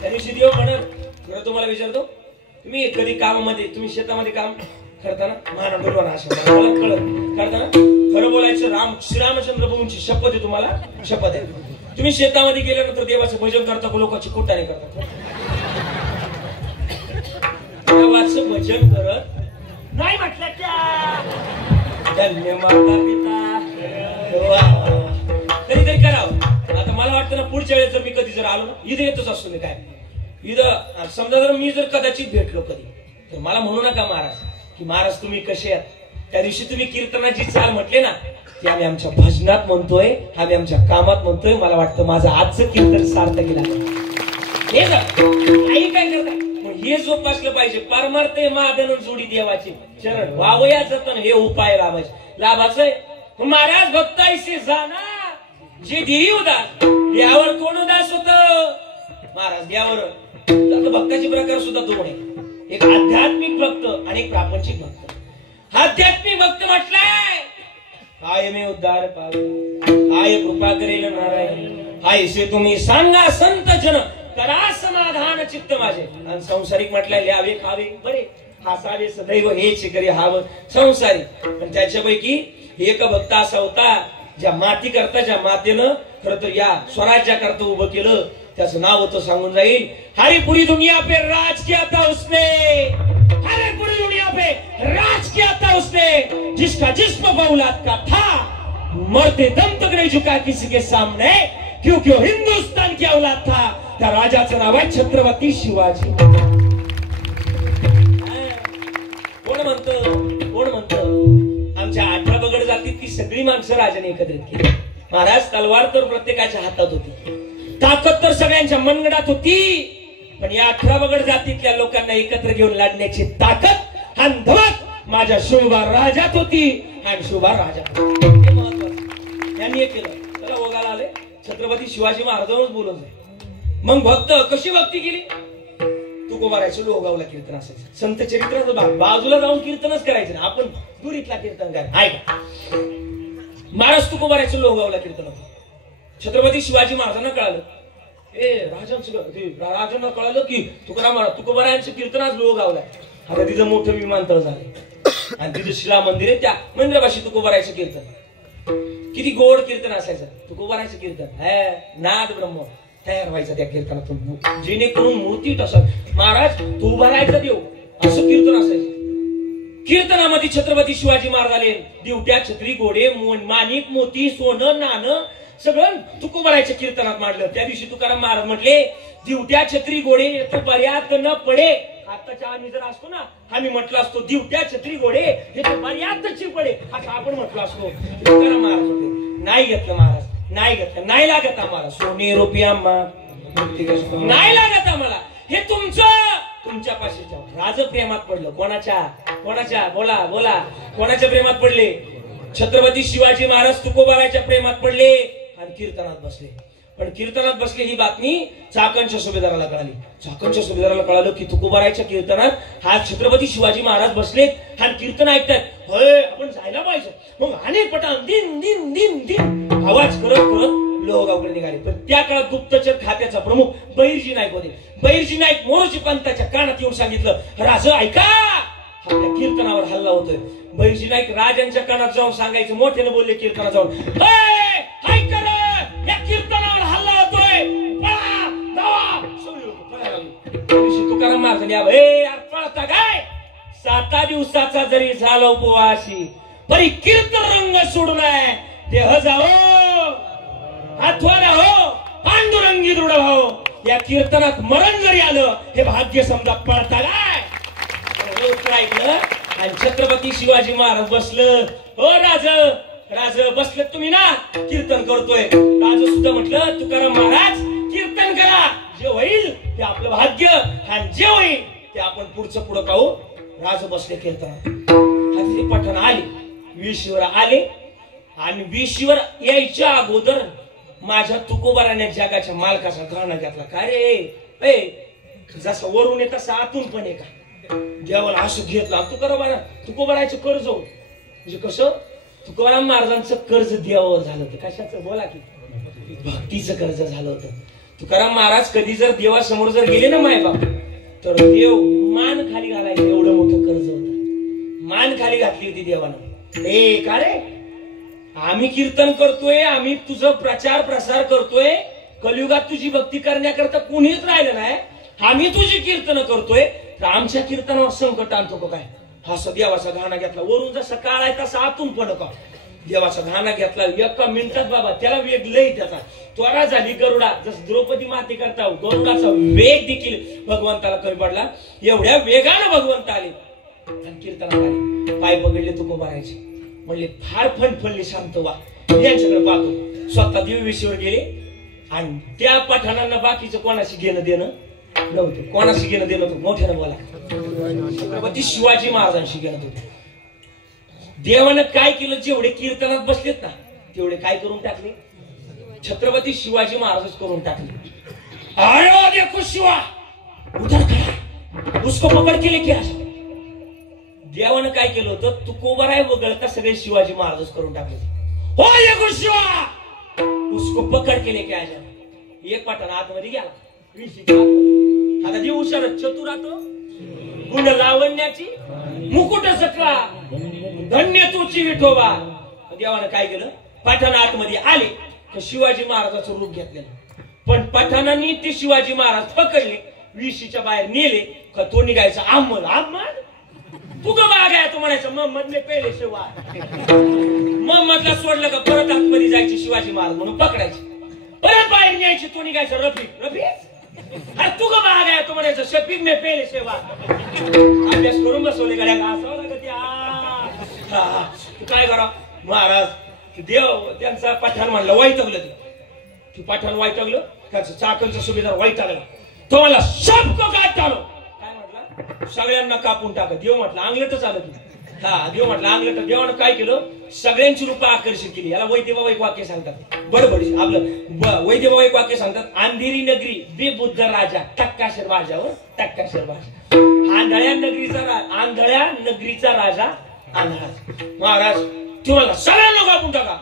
त्या दिवशी देव म्हणत. खरं तुम्हाला विचारतो, तुम्ही कधी कामामध्ये तुम्ही शेतामध्ये काम करताना मान डोलवा असं कळत करताना खरं बोलायचं. श्रीरामचंद्र प्रभूंची शपथ आहे, तुम्हाला शपथ आहे. तुम्ही शेतामध्ये गेल्यानंतर देवाचं भजन करता, लोकांची कुटाने करता. देवाचं भजन करत नाही म्हटलं धन्य माता पिता कधीतरी करावं. आता मला वाटतं ना पुढच्या वेळेस जर मी कधी जर आलो ना इथे येतच असतो मी. काय इथं समजा जर मी जर कदाचित भेटलो कधी तर मला म्हणू नका महाराज की महाराज तुम्ही कसे आहात. त्या दिवशी तुम्ही कीर्तनाची चाल म्हटले ना की आम्ही आमच्या भजनात म्हणतोय, आम्ही आमच्या कामात म्हणतोय. मला वाटतं माझं आजचं कीर्तन सार्थक केलं. हे आई काय करता हे जोपासलं पाहिजे. परमार्थ मागण जोडी देवाची चरण वावया जतन हे उपाय लाभायचे महाराज. भक्त ऐसे जाना जे देही उदास, यावर कोण उदास होत महाराज. देवावर भक्ताचे प्रकार सुद्धा दोन आहे, एक आध्यात्मिक भक्त आणि एक प्रापंचिक भक्त. आध्यात्मिक भक्त म्हटलाय हाय मी उद्धार पावला, हाय कृपा करेल नारायण, हाय से तुम्ही सांगा संत जन करा समाधान चित्त माझे. आणि संसारिक म्हटलाय ल्यावे खावे बरे, हासावे सदैव हेच करी हाव संसारी. पण त्याच्यापैकी एक भक्त असा होता ज्या माती करता, ज्या मातेनं खरं तर या स्वराज्याकरता उभं केलं. त्याचं नाव होतं सांगून जाईल. हरी पूरी दुनिया पे राज किया था उसने, हरी पूरी दुनिया पे राज किया था उसने, जिसका जिस्म फौलाद का था, मरते दम तक नहीं झुका किसी के सामने, क्योंकि वो हिंदुस्तान की औलाद था. त्या राजाचं नाव आहे छत्रपती शिवाजी. कोण म्हणतं आमच्या 18 बगड जातीत ती सगळी माणसं राजाने एकत्रित केली. महाराज तलवार तर प्रत्येकाच्या हातात होती, ताकद तर सगळ्यांच्या मनगडात होती, पण या 18 बगड जातीतल्या लोकांना एकत्र घेऊन लढण्याची ताकद हा धमक माझ्या शोभा राजात होती. आणि शोभा राजा हे महत्वाचं यांनी केलं. चला ओघाला आले छत्रपती शिवाजी महाराजांवरच बोलून जाईल. मग भक्त कशी भक्ती केली. तुकोबारायचं लोहगावला कीर्तन असायचं, संत चरित्राचं भाग बाजूला जाऊन कीर्तनच करायचं ना, आपण दुरीतला कीर्तन करायचं. महाराज तुकोबारायचं लोहगावला कीर्तन होतं. छत्रपती शिवाजी महाराजांना कळालं, राजांना कळालं की तुकोबारायांचं कीर्तन आज लोहगावला. आता तिथं मोठं विमानतळ झालं आणि तिथं शिला मंदिर आहे, त्या मंदिरापाशी तुकोबारायचं कीर्तन. किती गोड कीर्तन असायचं तुकोबारायचं कीर्तन. नाद ब्रह्म तयार व्हायचा त्या कीर्तनातून, जेणेकरून मूर्ती तसं महाराज तू भरायचा देव असं कीर्तन असायचं. कीर्तनामध्ये छत्रपती शिवाजी महाराज आले. दिवट्या छत्री घोडे माणिक मोती सोनं नाणं सगळं तुकोबारायच्या कीर्तनात मांडलं. त्या दिवशी तुकाराम महाराज म्हटले, दिवट्या छत्री घोडे तो पर्यात न पडे. आताच्या आम्ही जर असतो ना, आम्ही म्हटलं असतो दिवट्या छत्री घोडे हे तो पर्यात पडे असं आपण म्हटलं असतो. तुकाराम महाराज म्हटले नाही घेतलं महाराज, नाही घेतलं, नाही लागत आम्हाला सोने रुपया नाही लागत आम्हाला, हे तुमच्या पाशी राज प्रेमात पडलं. कोणाच्या बोला बोला कोणाच्या प्रेमात पडले. छत्रपती शिवाजी महाराज तुकोबारायच्या प्रेमात पडले आणि कीर्तनात बसले. पण कीर्तनात बसले ही बातमी चाकणच्या सुभेदाराला कळाली. चाकणच्या सुभेदाराला कळालं की तुकोबारायच्या कीर्तनात हा छत्रपती शिवाजी महाराज बसलेत आणि कीर्तन ऐकतात. होय आपण जायला पाहिजे. मग अनेक पटान दिन दिन दिन दिन आवाज करत लोहगावकडे निघाले. पण त्या काळात गुप्तचर खात्याचा प्रमुख बहिर्जी नाईक होते. बहिर्जी नाईक मोरोजी पंताच्या कानात येऊन सांगितलं, राज ऐका आपल्या कीर्तनावर हल्ला होतोय. बहिर्जी नाईक राजांच्या कानात जाऊन सांगायचं, मोठ्याने बोलले कीर्तनात जाऊन, या कीर्तनावर हल्ला होतोय, तुकाराम महाराज पळता काय. 7 दिवसाचा जरी झाला उपवासी परी कीर्तन रंग सोडू नये. देह जाओ हातवारा हो पांडुरंगी दृढ भाव. या कीर्तनात मरण जरी आलं हे भाग्य समजा पळता काय. ऐकलं आणि छत्रपती शिवाजी महाराज बसलं. हो राज बसले तुम्ही ना, कीर्तन करतोय. राज सुद्धा म्हटलं तुकाराम महाराज कीर्तन करा, जे होईल ते आपलं भाग्य आणि जे होईल ते आपण पुढं पाहू. राज बसले कीर्तनात. पठण आले, विशीवर आले आणि विशीवर यायच्या अगोदर माझ्या तुकोबाराने जगाच्या मालकाचा घाणा घेतला. काय रे जसं वरून येत तसं आतून पण आहे का. देवाला असं घेतला तुकोबारायचं कर्ज म्हणजे कसं. तुकाराम महाराजांचं कर्ज देवावर झालं होतं. कशाचं बोला की भक्तीचं कर्ज झालं होतं. तुकाराम महाराज कधी जर देवासमोर जर गेले ना मायबाप, तर देव मान खाली घालायचं एवढं मोठं कर्ज होतं. मान खाली घातली होती देवानं. का रे आम्ही कीर्तन करतोय, आम्ही तुझं प्रचार प्रसार करतोय, कलियुगात तुझी भक्ती करण्याकरता कुणीच राहिलं नाही, आम्ही तुझी कीर्तन करतोय, तर आमच्या कीर्तनावर संकट आणतो का काय. हा देवाचा घाणा घेतला. वरून जसा काळ आहे तसा आतून पण का देवाचा घाणा घेतला. एका मिनिटात बाबा त्याला वेग लई त्याचा त्वरा झाली. गरुडा जस द्रौपदी माते करता गरुडाचा वेग देखील भगवंताला कमी पडला. एवढ्या वेगानं भगवंत आले आणि कीर्तनात आले. पाय पकडले तुकोबारायचे. म्हणले फार फणफणले शांत व्हा, यांच्याकडे पाहतो. स्वतः देवीशीवर गेले आणि त्या पठाणांना बाकीचं कोणाशी घेणं देणं नव्हतं. कोणाशी घेणं देणं होतं मोठ्यानं बोला. छत्रपती शिवाजी महाराजांशी घेणं होतं. देवानं काय केलं, जेवढे कीर्तनात बसलेत ना तेवढे काय करून टाकले, छत्रपती शिवाजी महाराजच करून टाकले. अरे देखो शिवा उधर खड़ा उसको पकड़ के लेके आ. देवानं काय केलं होतं, तुकोबाराय वगळता सगळे शिवाजी महाराजच करून टाकले. हो देखो शिवा उसको पकड के लेके आ. एक पठाण आतमध्ये गेला. आता जी हुशार चतुर राहतो, गुण लावण्याची मुकुट सकला धन्य तुची विठोबा. देवानं काय केलं, पठाण आतमध्ये आले तर शिवाजी महाराजाचं रूप घेतलेलं. पण पठाणांनी ते शिवाजी महाराज पकडले, विशीच्या बाहेर नेले का तो निघायचा अहमद. तू का बागाय तो म्हणायचं मोहम्मदने पेले शिवा. मोहम्मदला सोडलं का परत आतमध्ये जायचे शिवाजी महाराज म्हणून पकडायचे, परत बाहेर न्यायचे, तो निघायचा रफीक. अरे तू का बाग आहे तू म्हणायचं शपीक मे पेले सेवा अभ्यास करून बसवले गड्या असावं लागत काय करा महाराज देव त्यांचा पठाण म्हणलं वैतगलं ते पठाण वैतगलं त्याचं चाकणचा सुभेदार वैतागला तो म्हणला सबको काट टालो काय म्हटलं सगळ्यांना कापून टाक देव म्हटलं अंगलटच आलं तू हा देव म्हटलं अंगलट देवानं काय केलं सगळ्यांची रूप आकर्षित केली याला वैद्यबाबा एक वाक्य सांगतात बडबडी आपलं वैद्यबाबा एक वाक्य सांगतात अंधेरी नगरी बेबुद्ध राजा टक्काशर बाजावर टक्काशर बाजा आंधळ्या नगरीचा राजा अंधाराज महाराज तुम्हाला सगळ्यांना कापून टाका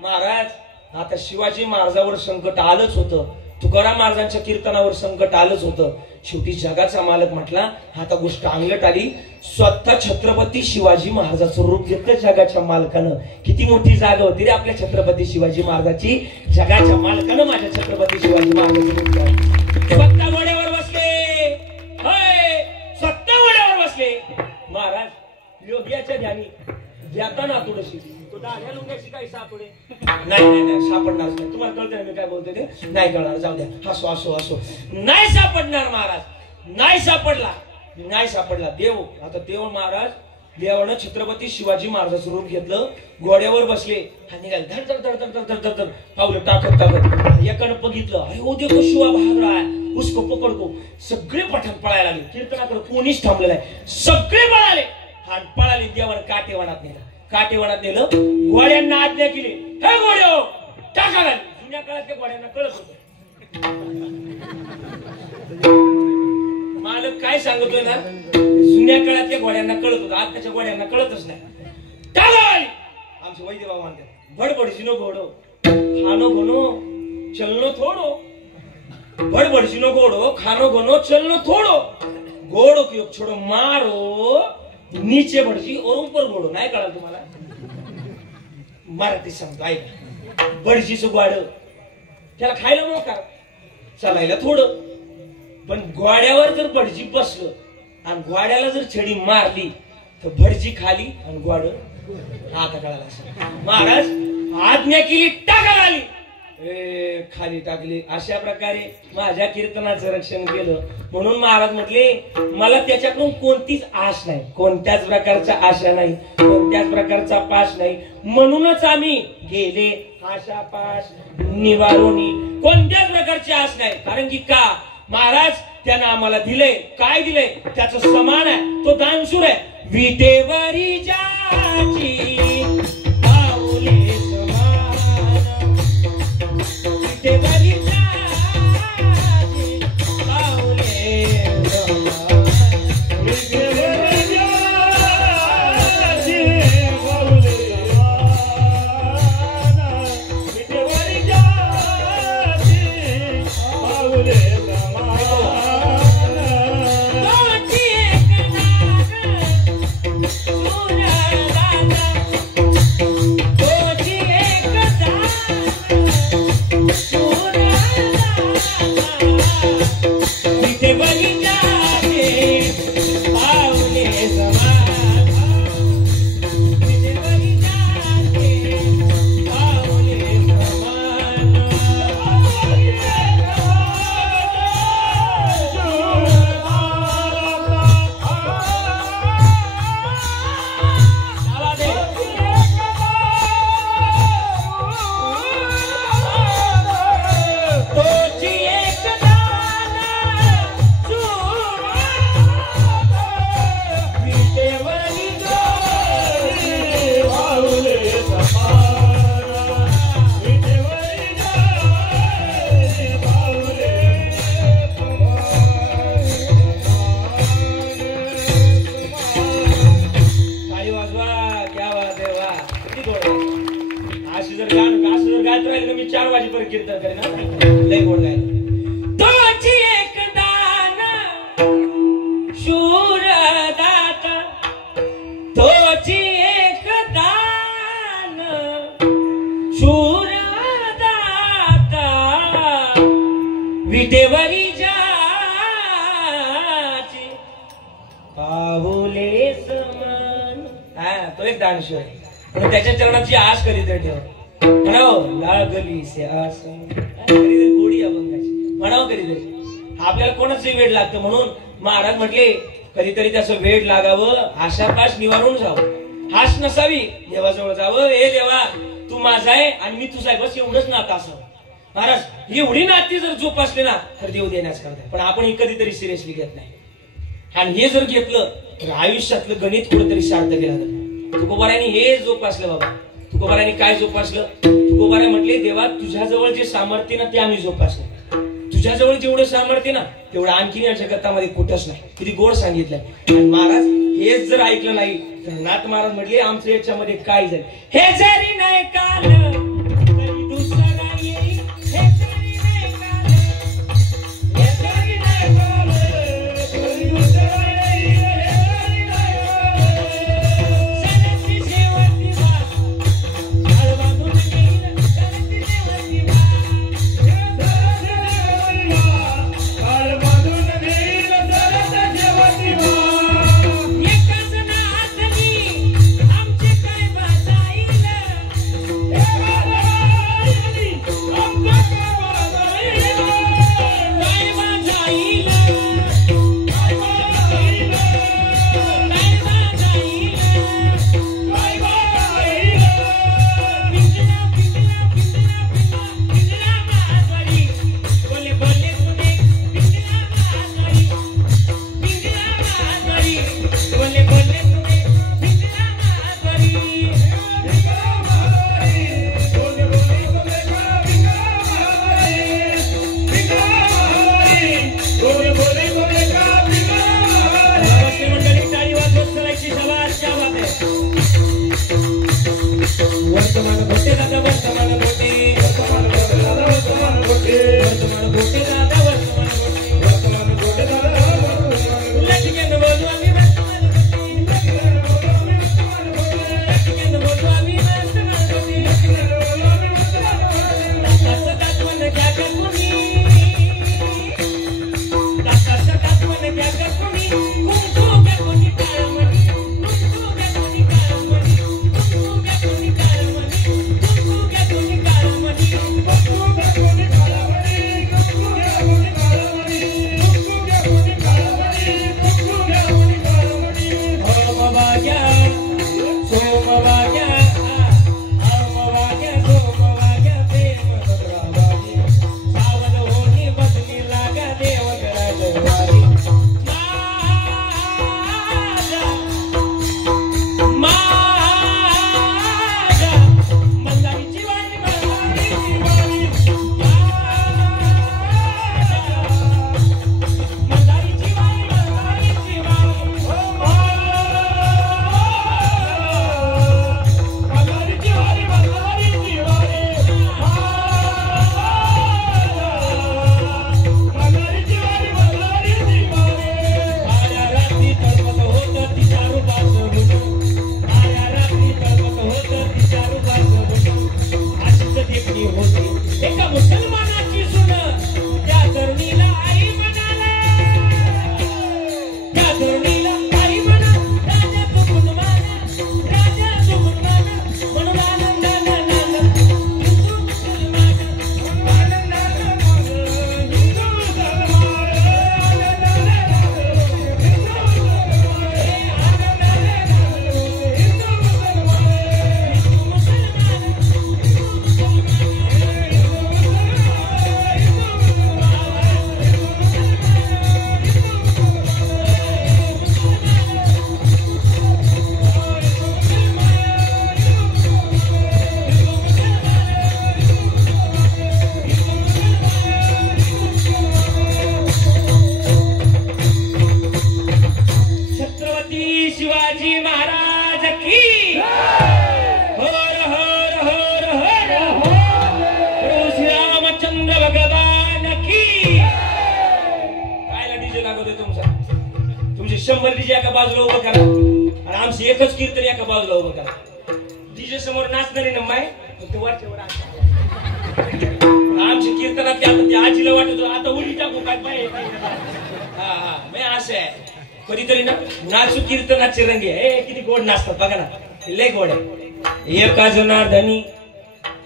महाराज आता शिवाजी महाराजावर संकट आलंच होतं तुकाराम महाराजांच्या कीर्तनावर संकट आलंच होतं शेवटी जगाचा मालक म्हटला आता गोष्ट अंगलट आली स्वतः छत्रपती शिवाजी महाराजाचं रूप घेतलं जगाच्या मालकानं किती मोठी जागा होती रे आपल्या छत्रपती शिवाजी महाराजाची जगाच्या मालकानं माझ्या छत्रपती शिवाजी महाराजाचं रूप घेतलं स्वतः घोड्यावर बसले होय स्वतः घोड्यावर बसले महाराज योग्याच्या ध्यानी जाताना तुळशी तो दाढ्या लुंग्याची काही सापडे नाही सापडणार नाही तुम्हाला कळतं ना मी काय बोलते ते नाही कळणार जाऊ द्या हसो असो असो नाही सापडणार महाराज नाही सापडला देव आता देव महाराज देवानं छत्रपती शिवाजी महाराजाचं रूप घेतलं घोड्यावर बसले हा निघाले धड धड धड धड धड धड धड पावलं टाकत एकानं बघितलं अरे ओ देखो शिवा भाग रहा है उसको पकड को सगळे पठाण पळायला लागले कीर्तनाकडे कोणीच थांबलेलं आहे सगळे पळाले आणि पळाले देवानं काटेवनात नेलं घोड्यांना आज्ञा केली हे घोड्यो टाका घाल जुन्या काळात त्या घोड्यांना कळत होतं मालक काय सांगतोय ना जुन्या काळातल्या घोड्यांना कळत होतं आताच्या घोड्यांना कळतच नाही टाका आमचे वैद्य बाबा म्हणतात बडबडशी नो घोडो खानो घोनो चलनो थोडो बडबडशी नो घोडो खानो घोनो चलनो थोडो घोडो की छोडो मारो नीचे भडशी और ऊपर घोडो नाही कळलं तुम्हाला मराठी सांगतो ऐका भडशीचं ग्वाड त्याला खायला मोकार चालायला थोडं पण घोड्यावर जर भडजी बसलं आणि घोड्याला जर छडी मारली तर भडजी खाली आणि ग्वाड आता कळाला महाराज आज्ञा केली टाका आली खाली टाकली अशा प्रकारे माझ्या कीर्तनाचं रक्षण केलं म्हणून महाराज म्हटले मला त्याच्याकडून कोणतीच आश नाही कोणत्याच प्रकारच्या आशा नाही कोणत्याच प्रकारचा पाश नाही म्हणूनच आम्ही गेले आशा पाश निवारोनी कोणत्याच प्रकारची आश नाही कारण की का महाराज त्यानं आम्हाला दिले काय दिले त्याचं समान आहे तो दानशूर आहे विटेवरी जाची मी 4 वाजेपर्यंत कीर्तन करेन लय गोड गाय तोची एक दान शूर दाता तोची एक दान शूर दाता विटेवरी जाची पाहुले समान हा तो एक दानशूर आहे पण त्याच्या चरणाची आश करीत ठेव म्हणाव लागली से आस गोडी अभंगाची म्हणाव करीत आपल्याला कोणाचंही वेड लागतं म्हणून महाराज म्हटले कधीतरी त्याचं वेड लागावं, आशापाश निवारून जावं, हास नसावी, देवाजवळ जावं, हे देवा तू माझा आहे आणि मी तुझा आहे, बस एवढंच नातं असावं. महाराज एवढी नाती जर जोपासली ना तर देव देण्यास करताय, पण आपण ही कधीतरी सिरियसली घेत नाही. आणि हे जर घेतलं तर आयुष्यातलं गणित कुठेतरी सार्थ केलं जातं. तुकोबारायांनी हे जोपासलं बाबा. तुकोबारायांनी काय जोपासलं? तुकोबाराय म्हटले देवा तुझ्याजवळ जे सामर्थ्य ना ते आम्ही जोपासलं. तुझ्याजवळ जेवढं सामर्थ्य ना तेवढं आणखीन या जगतामध्ये कुठंच नाही. किती गोड सांगितलंय. आणि महाराज हेच जर ऐकलं नाही तर नाथ महाराज म्हटले आमचं याच्यामध्ये काय जाईल. हे जरी नाही काल तरी दुसरा येईल, हे जरी नाही काल, हे जरी नाही काल तरी दुसरा येईल, हे जरी नाही काल. सणची शेवटी वाट काळ बांधून घेईल, सणची शेवटी वाट काळ बांधून घेईल, सणची शेवटी वाट. एकाच नाथनी आमचे काय बाजाईल, शंभर डीजे एका बाजूला उभं करा आणि आमची एकच कीर्तन एका बाजूला उभं करा. डीजे समोर नाचणारी ना माय आमची कीर्तनात त्या आजीला वाटत आता उडी टाकू काय पाय. हा हा मी असं आहे कधीतरी ना नाचू कीर्तनाचे रंगी हे किती गोड नाचतात बघा ना, लय गोड आहे. एका जनार्दनी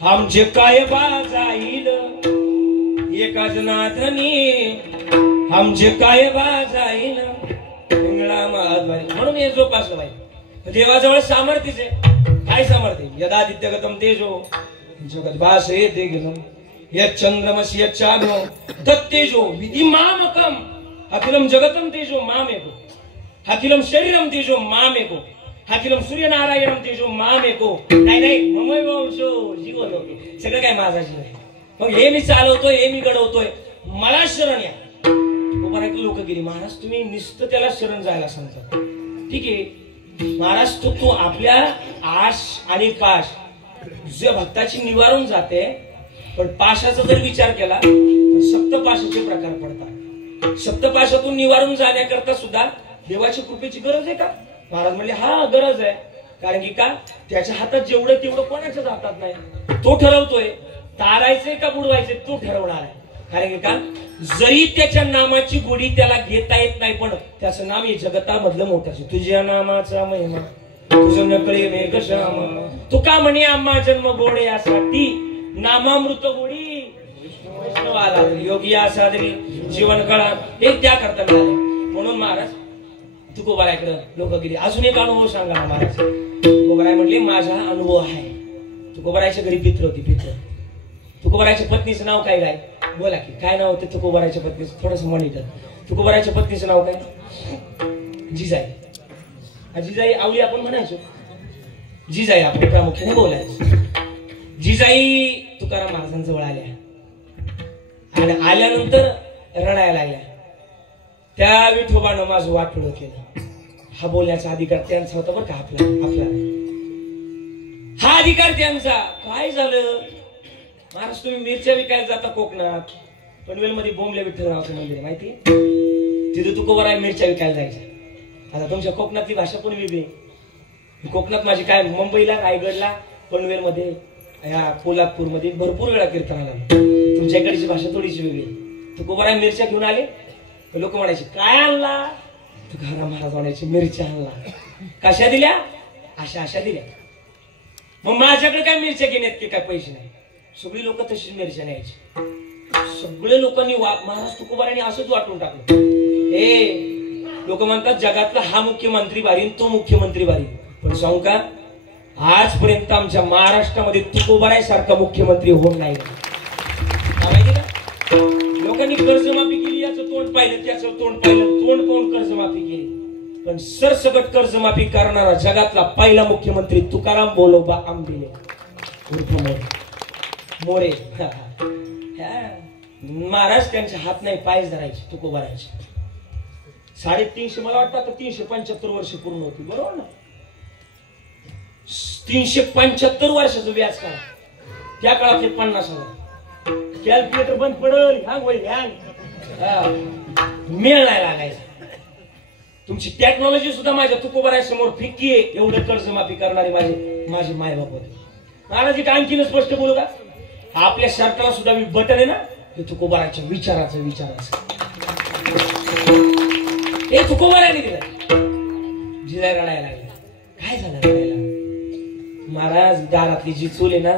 आमचे काय बाजाईल, एका जनार्दनी आमचे काय बाजाईल इंगळा महाद्वारी. म्हणून हे जोपासलं पाहिजे. देवाजवळ सामर्थ्यच आहे. काय सामर्थ्य? यदादित्यगतम तेजो जगत भास येते गेलं यच्चंद्रमसि यच्चाग्नो तत्तेजो विधिमामकम अखिलम जगतम तेजो मामेको अखिलम शरीरम तेजो मामेको अखिलम सूर्यनारायणम तेजो मामेको. नाही ममय वंशो जीवन होते सगळं काय माझा जीव आहे. मग हे मी चालवतोय, हे मी घडवतोय, मला शरण या. लोक गेली महाराज तुम्ही नुसतं त्याला शरण जायला सांगता. ठीक आहे महाराज, तो आपल्या आश आणि पाश जे भक्ताची निवारून जाते. पण पाशाचा जर विचार केला तर सप्तपाशाचे प्रकार पडतात. सप्तपाशातून निवारून जाण्याकरता सुद्धा देवाची कृपेची गरज आहे का? महाराज म्हणले हा गरज आहे. कारण की का त्याच्या हातात जेवढं तेवढं कोणाच्याच हातात नाही. तो ठरवतोय तारायचंय का बुडवायचंय, तो ठरवणार आहे. कारण की का जरी त्याच्या नामाची गोडी त्याला घेता येत नाही पण त्याचं नाम हे जगतामधलं मोठं. तुझ्या नामाचा महिमा तुझं नकळे मेघश्याम. तू का म्हणे आम्हा जन्म गोडे यासाठी नामामृत गोडी वैष्णवाला योगी या साधरी जीवन कळा हे त्या करता मिळाले. म्हणून महाराज तुकोबारायकडे लोक गेली. अजून एक अनुभव सांगा महाराज. तुकोबाराय म्हणले माझा अनुभव आहे. तुकोबारायच्या घरी पित्र होती. पित्र तुकोबारायच्या पत्नीचं नाव काय काय बोला की काय नाव होतं तुकोबारायच्या पत्नीचं? थोडस मॉनिटर. तुकोबारायच्या पत्नीचं नाव काय? जिजाई. जिजाई आवली आपण म्हणायचो. जिजाई आपण प्रामुख्याने बोलायचो. जिजाई तुकाराम महाराजांजवळ आल्या आणि आल्यानंतर रडायला लागल्या. त्या विठोबानं माझं वाटोळं केलं. हा बोलण्याचा अधिकार त्यांचा होता बरं का. आपला हा अधिकार त्यांचा. काय झालं महाराज? तुम्ही मिरच्या विकायला जाता कोकणात. पनवेल मध्ये बोंबल्या विठ्ठलरावचं मंदिर माहिती? तिथे तुकोबाराय मिरच्या विकायला जायच्या. आता तुमच्या कोकणातली भाषा पण वेगळी. कोकणात माझी काय मुंबईला, रायगडला, पनवेल मध्ये, या कोल्हापूर मध्ये भरपूर वेळा कीर्तनाला. तुमच्या इकडची भाषा थोडीशी वेगळी. तुकोबाराय मिरच्या घेऊन आले. लोक म्हणायचे काय आणला? तुकाराम महाराज म्हणायचे मिरच्या आणला. कशा दिल्या? अशा दिल्या. मग माझ्याकडे काय मिरच्या घेण्यात की काय पैसे नाही. सगळी लोक तशीच मिरच्या न्यायची. सगळे लोकांनी महाराज तुकोबारायने असंच वाटून टाकलं. हे लोक म्हणतात जगातला हा मुख्यमंत्री भारी तो मुख्यमंत्री भारी. पण सांगू का आजपर्यंत आमच्या महाराष्ट्रामध्ये तुकोबाराय सारखा मुख्यमंत्री होऊन नाही. माहिती का? लोकांनी कर्जमाफी केली, याचं तोंड पाहिलं, त्याचं तोंड पाहिलं, तोंड पाहून कर्जमाफी केली. पण सरसकट कर्जमाफी करणारा जगातला पहिला मुख्यमंत्री तुकाराम बोलोबा आंबिले मोरे. महाराज त्यांचे हात नाही पायच धरायचे तुकोबारायचे. 350 मला वाटतं आता 375 वर्ष पूर्ण होती. बरोबर ना? 375 वर्षाचं व्याज काळ. त्या काळात 50,000 कॅल्क्युलेटर बंद पडल मेळ नाही लागायचा. तुमची टेक्नॉलॉजी सुद्धा माझ्या तुकोबाराय समोर फिक्की आहे. एवढं कर्जमाफी करणारे माझे मायबाप होते. महाराज एक आणखीन स्पष्ट बोलू का? आपल्या शर्टाला सुद्धा बटन आहे ना, हे तुकोबारायच्या विचाराचं. हे तुकोबारायने दिलं. जिजाई रडायला लागला. काय झालं रडायला? महाराज दारातली जी चूल आहे ना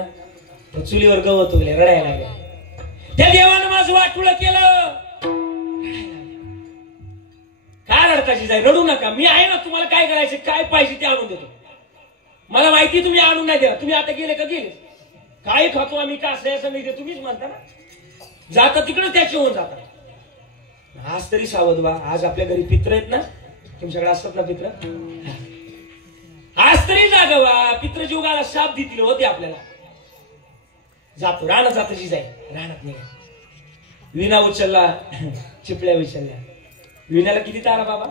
त्या चुलीवर गवत उगले. रडायला लागल्या. त्या देवानं माझं वाटोळं केलं. काय रडता जिजाई? रडू नका, मी आहे ना. तुम्हाला काय करायचं, काय पाहिजे ते आणून देतो. मला माहिती तुम्ही आणून नाही द्या. तुम्ही आता गेले का गेले. काय खातो आम्ही का असं नाही ते तुम्हीच म्हणता ना. जाता तिकडे त्याचे होऊन जातात. आज तरी सावध व्हा. आज आपल्या घरी पित्र आहेत ना, तुमच्याकडे असतात ना पित्र. आज तरी जागा व्हा. पित्र जीवगाला शाप देतील होते आपल्याला. जातो रानात जातो जिजाई. रानात निघा. विणा उचलला, चिपळ्या उचलल्या. विण्याला किती तारा बाबा?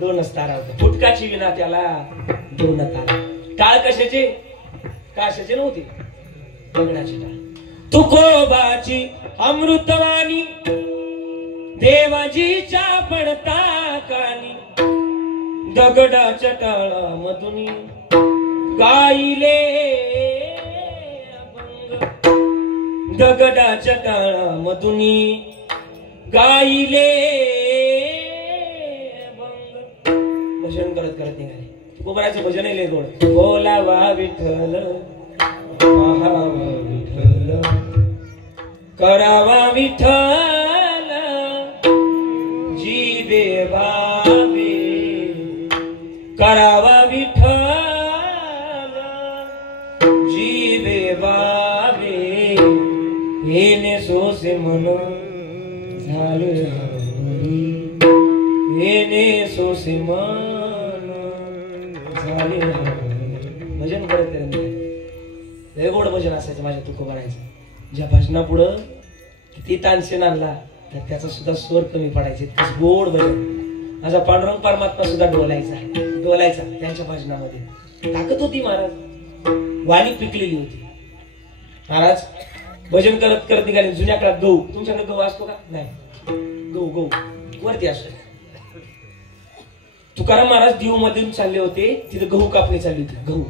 2च तारा होत्या. फुटकाची विणा त्याला 2 तारा. टाळ कशाचे? काशाचे नव्हते, लग्नाची टाळ. तुकोबाची अमृतवाणी देवाजीच्या पडता कानी दगडाच्या टाळामधून गाईले अभंग. दगडाच्या टाळामधून गाईले अभंग. भजन करत करत निघाले. तुकोबारायचं भजन आहे लय गोड. बोलावा विठ्ठल पाहावा विठ्ठल करावा विठ्ठल करावा विठ्ठल जीवे बाबे येणे सोसे म्हणून झाले येणे सोसे म्हणून झाले. भजन करत लय गोड भजन असायचं माझ्या तुकोबारायचं. ज्या भजना पुढं किती तानसेन आणला तर त्याचा सुद्धा स्वर कमी पडायचे. गोड भजन. माझा पांडुरंग परमात्मा सुद्धा डोलायचा त्यांच्या भजनामध्ये. ताकद होती महाराज. वाणी पिकलेली होती. महाराज भजन करत करत निघाले. जुन्या काळात गहू, तुमच्याकडे गहू असतो का? नाही. गहू वरती असतो. तुकाराम महाराज दीव मधून चालले होते. तिथे गहू कापणी चालली होती. गहू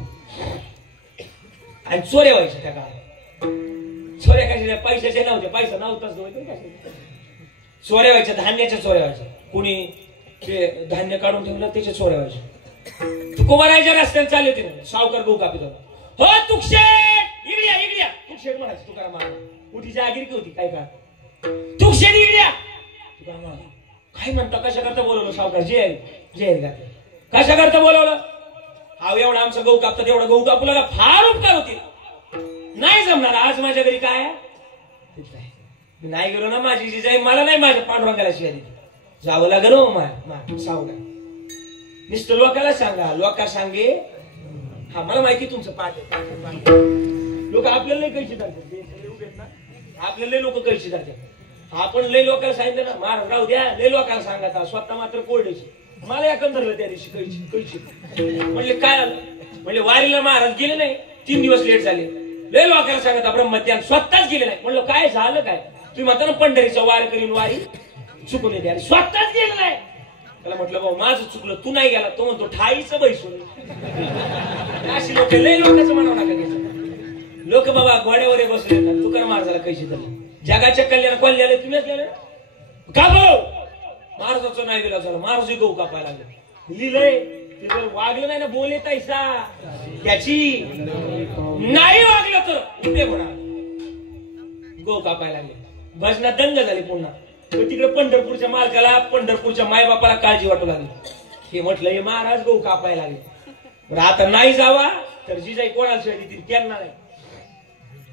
आणि चोऱ्या व्हायच्या त्या काळात. चोऱ्या कशा? पैशाच्या नव्हत्या. पैसा नव्हताच. चोऱ्या व्हायच्या. धान्याच्या चोऱ्या व्हायच्या. कुणी ते धान्य काढून ठेवलं त्याच्या चोऱ्या व्हायच्या. तुकोबारायच्या रस्त्याने चालले होते. सावकार गहू कापित होता. हो तुकशेट इगड्या तुकशेट म्हणायचं तुकाराम महाराज. मोठी जागीर होती काय का. तुकशेट इगड्या तुकाराम महाराज काय म्हणता? कशा करता बोलवलं सावकार? जय कशा करता बोलवलं? हा एवढा आमचा गहू कापतात. एवढा गहू कापू लागा. फार उपकार होते. नाही जमणार. आज माझ्या घरी काय मी नाही गेलो ना. माझी जी जाई मला नाही माझ्या पांडुरंगाला शिवाय जावं लागेल. सावकार नुसतं लोकाला सांगा. लोका सांगे हा मला माहिती तुमचं पाठ लोक आपल्याला लय कैची धरतात. आपल्याला लय लोक कैची धरतात. आपण लय लोकांना सांगितलं ना महाराज राहू द्या. लय लोकांना सांगा. स्वतः मात्र कोरडेची. मला एका धरलं त्या दिवशी कैची. म्हणले काय आलं? म्हणले वारीला महाराज गेले नाही. 3 दिवस लेट झाले. लय लोकांना सांगता ब्रह्मज्ञान स्वतःच गेले नाही. म्हणलं काय झालं काय? तुम्ही म्हणता ना पंढरीचा वार करीन वारी चुकून येते. स्वतःच गेलं नाही. त्याला म्हटलं भाऊ माझं चुकलं. तू नाही गेला. तो म्हणतो ठाईचं बैसून. अशी लोक लय लोकांचं म्हणावं नका घ्यायचं. लोक बाबा घोड्यावर बसले. तुकाराम महाराजाला कैशी धरलं. जगाच्या कल्याण कोण गेले? तुम्हीच गेले का भाऊ? महाराजाचं नाही गेला झालं. महाराज गहू कापायला लागले. लिहिलंय ते जर वागलं नाही ना बोले तैसा त्याची नाही वागलं तर उभे म्हणा. गहू कापायला लागले. भजना दंग झाली पुन्हा. तिकडे पंढरपूरच्या मालकाला पंढरपूरच्या मायबापाला काळजी वाटू लागली. हे म्हटलं हे महाराज गहू कापायला लागले. बरं आता नाही जावा तर जिजाई कोणाला शिवाय देतील? त्यांना नाही.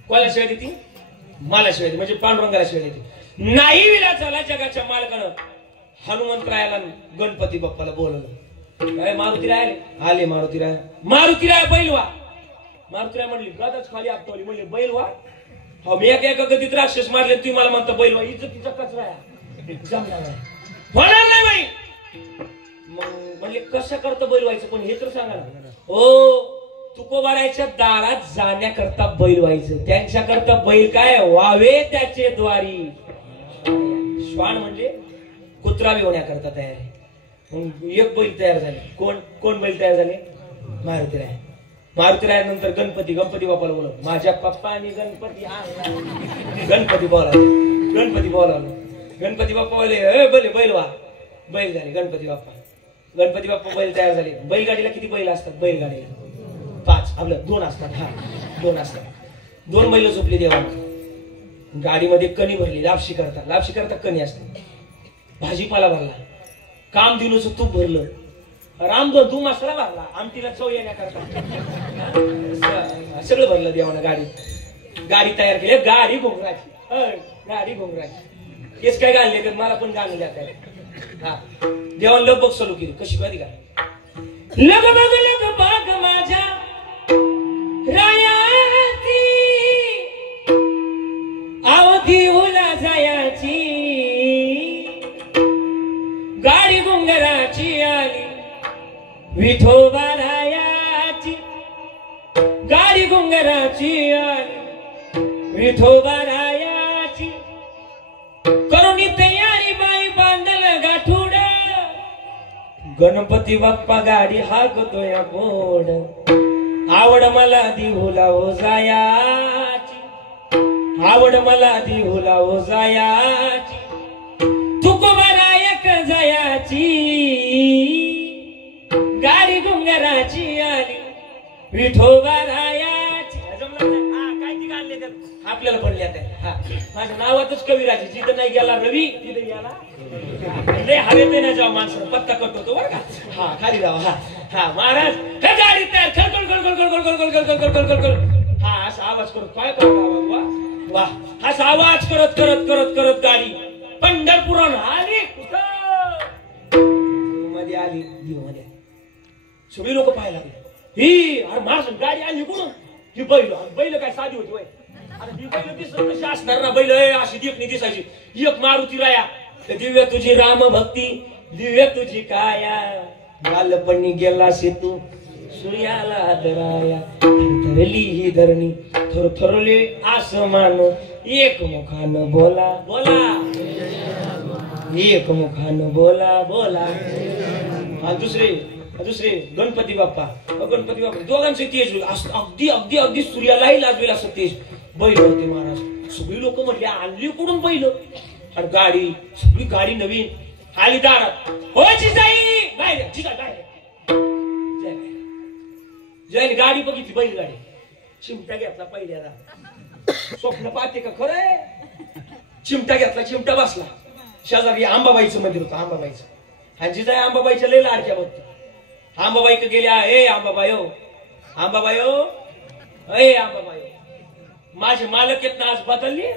कोणाला शिवाय देतील? मला शिवाय देतील. म्हणजे पांडुरंगाला शिवाय देतील. नाही विला झाला. जगाच्या मालकानं हनुमंतरायाला गणपती बाप्पाला बोलवलं. मारुतीराय आले. मारुतीराय बैलवा. मारुतीराय म्हणली गदाच खाली आपटवली. म्हणले बैलवा. हो मी एका गतीत राक्षस मारले. तुम्ही मला म्हणता बैलवा. इज्जतीचा कचरा जमणार नाही. होणार नाही बाई. मग म्हणले कसं करतं बैल व्हायचं? पण हे तर सांगा ना. हो तुकोबारायच्या दारात जाण्याकरता बैल व्हायचं. त्यांच्याकरता बैल काय व्हावे त्याचे द्वारी. श्वान म्हणजे कुत्रा बी होण्याकरता तयार आहे. मग एक बैल तयार झाले. कोण बैल तयार झाले? मारुतीराय नंतर गणपती बाप्पाला बोलव. माझ्या पप्पानी गणपती आणला. गणपती बोलावलं. गणपती बाप्पा बोले बैल व्हा. बैल झाले गणपती बाप्पा बैल तयार झाले. बैलगाडीला किती बैल असतात? बैलगाडीला 5. आपलं 2 असतात. हा 2 असतात. 2 बैल झोपली देवाला. गाडीमध्ये कणी भरली. लापशी करता कणी असते. भाजीपाला भरला. काम दिनूचं तूप भरलं. रामदू मसाला भरला. आमटीला चव येण्याकरता सगळं भरलं देवानं. गाडी तयार केली. गाडी घोंगराची. हेच काय घालले तर मला पण घालले आता. हा देवानं लगबग चालू केली. कशी कधी का लगबग माझ्या रायाची आवधी उला जायाची. गाडी घोंगराची आली विठोबारायाची. गाडी घोंगराची आली विठोबारायाची. करुणी तयारी बाई बांधल गाठूड. गणपती बाप्पा गाडी हाकतोय गोड. आवड मला दिहुला हो जायाची. आवड मला दिहुला हो जायाची. तुकोबारायक जायाची. गाडी घोंगराची आली विठोबारायाची. काय ती गाणले तर आपल्याला पण लिहिता आहे. हा माझ्या नावातच कविराजी. जिथं नाही गेला रवी तिथे गेला. हवेत नाही जाऊ माणसं. पत्ता कट होतो बरं का. हा खाली जावा. हा महाराज हे गाडी तयार खळखळ खळखळ खळखळ खळखळ खळखळ खळखळ खळखळ हा असा आवाज करत काय वा वा असा आवाज करत करत करत करत गाडी पंढरपुरात आली कुठं मध्ये आली मध्ये सगळी लोक पाहायला लागले ही अरे महाराज गाडी आली कुठून ही बैल काय साधी होती वय आता ही बैल दिसत कशी असणार ना बैल अशी देखणी दिसायची एक मारुती राया दिव्य तुझी राम भक्ती दिव्य तुझी काया बालपणी गेला सेतू सूर्याला दराया धरली ही धरणी थरथरले आसमान एक मुखानं बोला बोला एक मुखानं बोला बोला आणि दुसरे गणपती बाप्पा दोघांचे तेज अगदी अगदी अगदी सूर्यालाही लाजवेल असं तेज बैल होते महाराज सगळी लोक म्हटले आणली कुठून बैल आणि गाडी सगळी गाडी नवीन आली दारात हो जिजाई बाहेर जिजा जय गाडी बघितली बैल गाडी चिमटा घेतला पहिल्याला स्वप्न पाहते का खरंय चिमटा घेतला चिमटा बसला शेजारी आंबाबाईचं मंदिर होतं आंबाबाईचं आणि जिजाई आंबाबाईच्या लय लाडक्या बघते आंबाबाई का गेल्या ए आंबाबायो ए आंबाबायो माझे मालक येत ना आज बदलली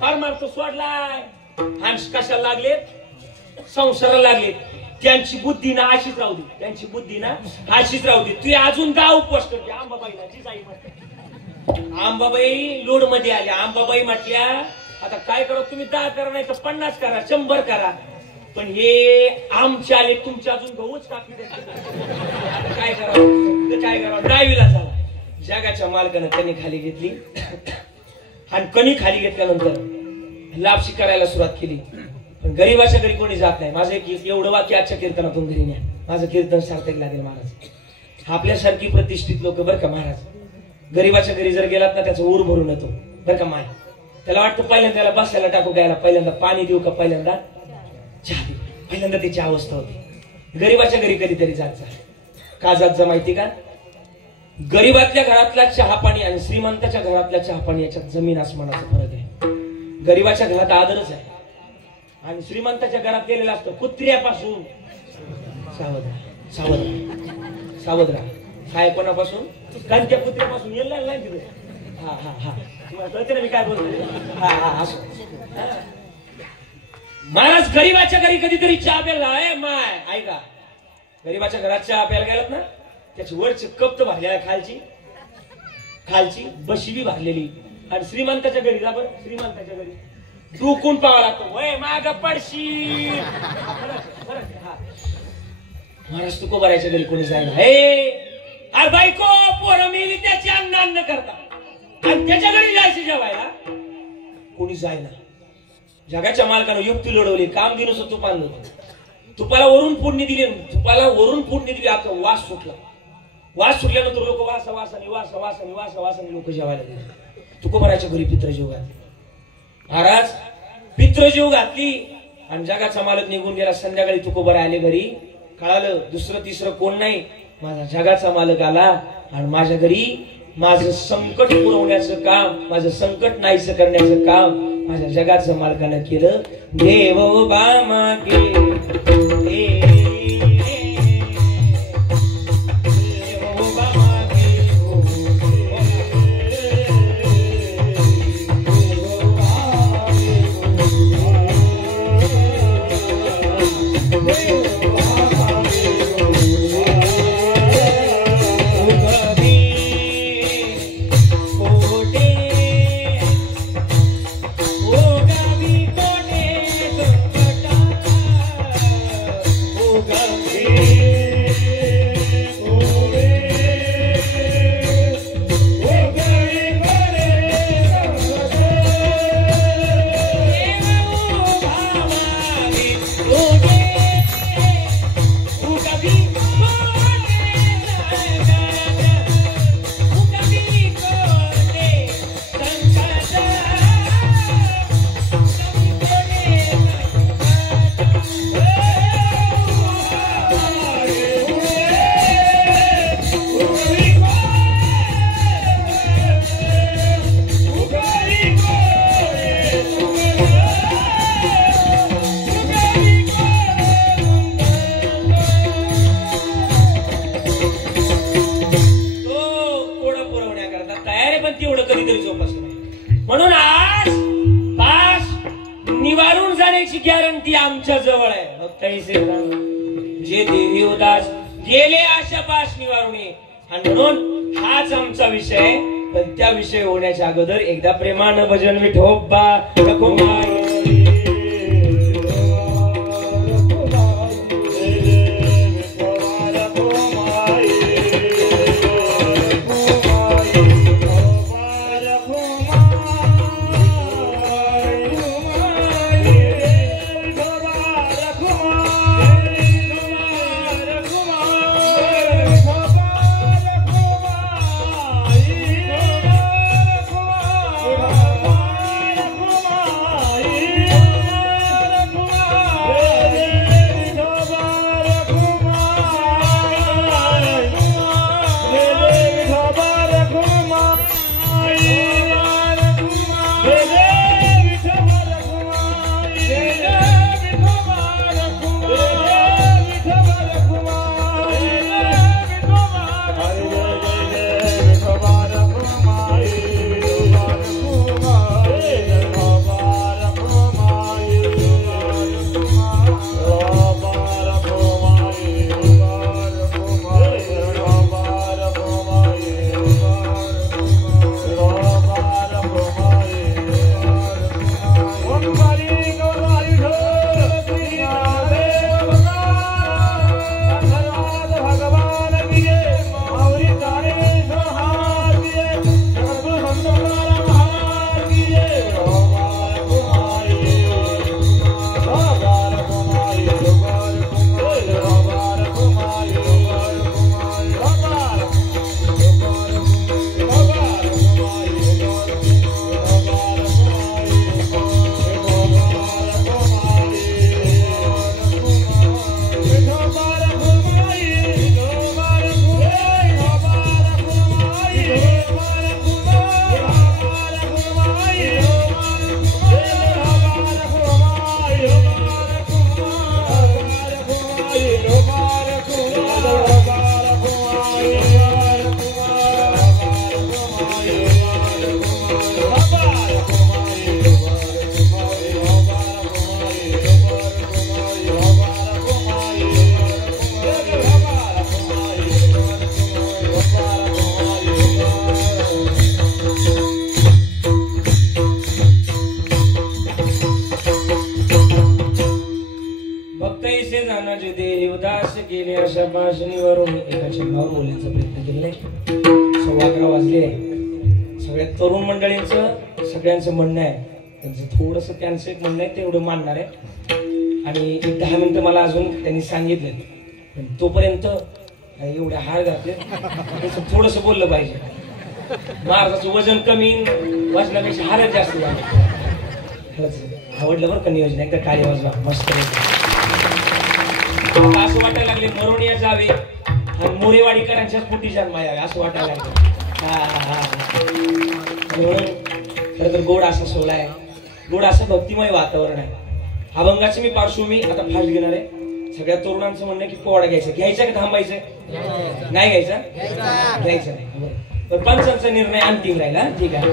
फार मारतो सोडलाय हंस कशाला लागले संसाराला लागले त्यांची बुद्धी ना अशीच राहू दे त्यांची बुद्धी ना अशीच राहू दे तू अजून गाव उपवास करते आंबाबाईला जिजाई म्हटली आंबाबाई लोड मध्ये आल्या आंबाबाई म्हटल्या आता काय करा तुम्ही 10 करा नाही तर 50 करा 100 करा पण हे आमचे आले तुमचे अजून गहूच कापी देतात काय करावं डावीला झाला जगाच्या मालकानं कणी खाली घेतली आणि कणी खाली घेतल्यानंतर लापशी करायला सुरुवात केली पण गरीबाच्या घरी कोणी जात नाही माझं एक एवढं वाक्य आजच्या कीर्तनातून घरी न्या माझं कीर्तन सार्थक लागेल महाराज आपल्यासारखी प्रतिष्ठित लोक बरं का महाराज गरीबाच्या घरी जर गेलात ना त्याचा ऊर भरून येतो बरं का माय त्याला वाटतं पहिल्यांदा त्याला बसायला टाकू घ्यायला पहिल्यांदा पाणी देऊ का पहिल्यांदा चहा देऊ पहिल्यांदा त्याची अवस्था होती गरीबाच्या घरी कधीतरी जात जा का जात जा माहिती का गरीबातल्या घरातला चहा पाणी आणि श्रीमंताच्या घरातल्या चहा पाणी याच्यात जमीन आसमानाचा फरक आहे गरीबाच्या घरात आदरच आहे आणि श्रीमंताच्या घरात गेलेला असतो कुत्र्यापासून सावध राहा खायपणापासून कांत्या कुत्र्यापासून येईल नाही तिथे हा हा हा कळते ना मी काय बोलतो हा हा असं महाराज गरीबाच्या घरी कधीतरी चहा प्यायला आहे माय ऐका गरीबाच्या घरात चहा प्यायला गेलात ना त्याची वरची कप तर भरलेला खालची बशी बी भरलेली आणि श्रीमंताच्या घरी जा बरं श्रीमंताच्या घरी डुकून पाहावा लागतो वय माग पडशी महाराज तुको बरायच्या घरी कोणी जायला हे अरे बायको पोरं मिली त्याची अन्न करता आणि त्याच्या घरी जायचे जेवायला कोणी जायना जगाच्या मालकानं युक्ती लढवली काम दिनच तूप आणलं तुपाला वरून फोडणी दिली आता वास सुटल्यानंतर लोक वासाने लोक जेवायला गेले तुकोबराच्या घरी पितृजीव घातली महाराज पितृजीव घातली आणि जगाचा मालक निघून गेला संध्याकाळी तुकोबरा आले घरी कळालं दुसरं तिसरं कोण नाही माझा जगाचा मालक आला आणि माझ्या घरी माझं संकट पुरवण्याचं काम माझं संकट नाहीसं करण्याचं काम माझ्या जगाचं मालकानं केलं देव बामा के आमच्या जवळ आहे. भक्ताईचे जे देवी उदास गेले आशा पाश निवारुणे. आणि म्हणून हाच आमचा विषय आहे. पण त्या विषय होण्याच्या अगोदर एकदा प्रेमानं भजन विठोबा रखुमाई. भाषणीवरून एकाच्या भाव बोलण्याचा प्रयत्न केलाय. 11:15 वाजले. सगळ्या तरुण मंडळींचं सगळ्यांचं म्हणणं आहे. त्यांचं थोडंसं त्यांचं एक म्हणणं आहे तेवढं मानणार आहे. आणि एक 10 मिनिटं मला अजून त्यांनी सांगितलं. पण तोपर्यंत एवढे हार घातले त्याचं थोडंसं बोललं पाहिजे. महाराजाचं वजन कमी वजनापेक्षा हारच जास्त झालं. आवडलं बरं का नियोजन. एकदा टाळी वाजवा मस्त. असं वाटायला लागले मरोनिया जावे आणि मोरेवाडीकरांच्याच पोटी जन्म यावे असं वाटायला लागलं. खरं तर गोड असा सोहळा आहे. गोड असं भक्तिमय वातावरण आहे. अभंगाची मी पार्श्वभूमी आता फास्ट घेणार आहे. सगळ्या तरुणांचं म्हणणं की पोवाडा घ्यायचा. घ्यायचा की थांबायचं? नाही घ्यायचा. घ्यायचा नाही. पण पंचांचा निर्णय अंतिम राहिला. ठीक आहे.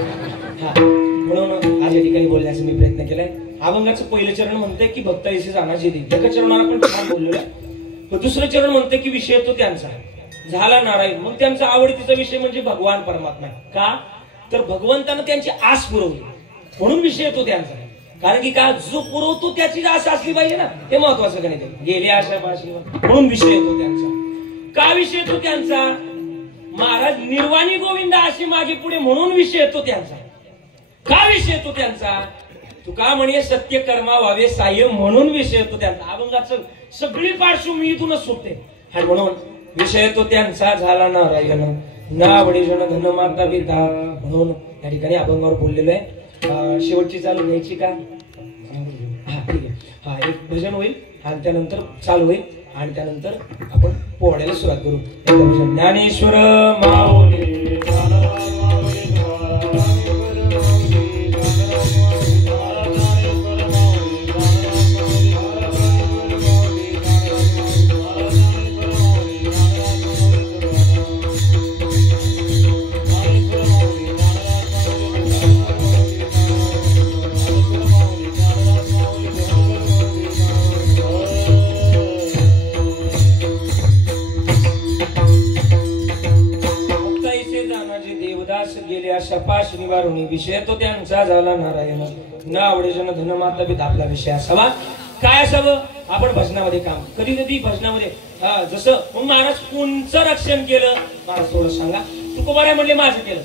हा म्हणून आज या ठिकाणी बोलण्याचा मी प्रयत्न केलाय. अभंगाचं पहिलं चरण म्हणतंय की भक्ताईशी जाण्याची देवी. एका चरणावर आपण छान बोललेलो आहे. पण दुसरं चरण म्हणतंय की विषय तो त्यांचा झाला नारायण. मग त्यांचा आवडतीचा विषय म्हणजे भगवान परमात्मा. का तर भगवंतानं त्यांची आस पुरवली म्हणून विषय तो त्यांचा. कारण की का जो पुरवतो त्याची आस असली पाहिजे ना. ते महत्वाचं का नाही. गेले आशा पाशी म्हणून विषय येतो त्यांचा. का विषय येतो त्यांचा? महाराज निर्वाणी गोविंद अशी मागे पुढे म्हणून विषय येतो त्यांचा. का विषय येतो त्यांचा? तुका म्हणे सत्य कर्मा व्हावे साह्य म्हणून विषय येतो त्यांचा. अभंगाचं सगळी पार्श्वभूमी इथूनच सुटते. आणि म्हणून विषय येतो त्यांचा झाला नारायण ना वडीजन धन माता पिता. म्हणून या ठिकाणी अभंगावर बोललेलो आहे. शेवटची चालू घ्यायची का? हा ठीक आहे. हा एक भजन होईल आणि त्यानंतर चालू होईल आणि त्यानंतर आपण पोहण्याला सुरुवात करू. भजन ज्ञानेश्वर माऊली पाश निवारुणी विषय तो त्यांचा झाला नारायण न आवडेजन धन माता बी आपला विषय असावा. काय असावं? आपण भजनामध्ये काम कधी कधी भजनामध्ये जसं मग महाराज कोणचं रक्षण केलं महाराज थोडं सांगा. तुकोबाराय म्हटले माझं केलं,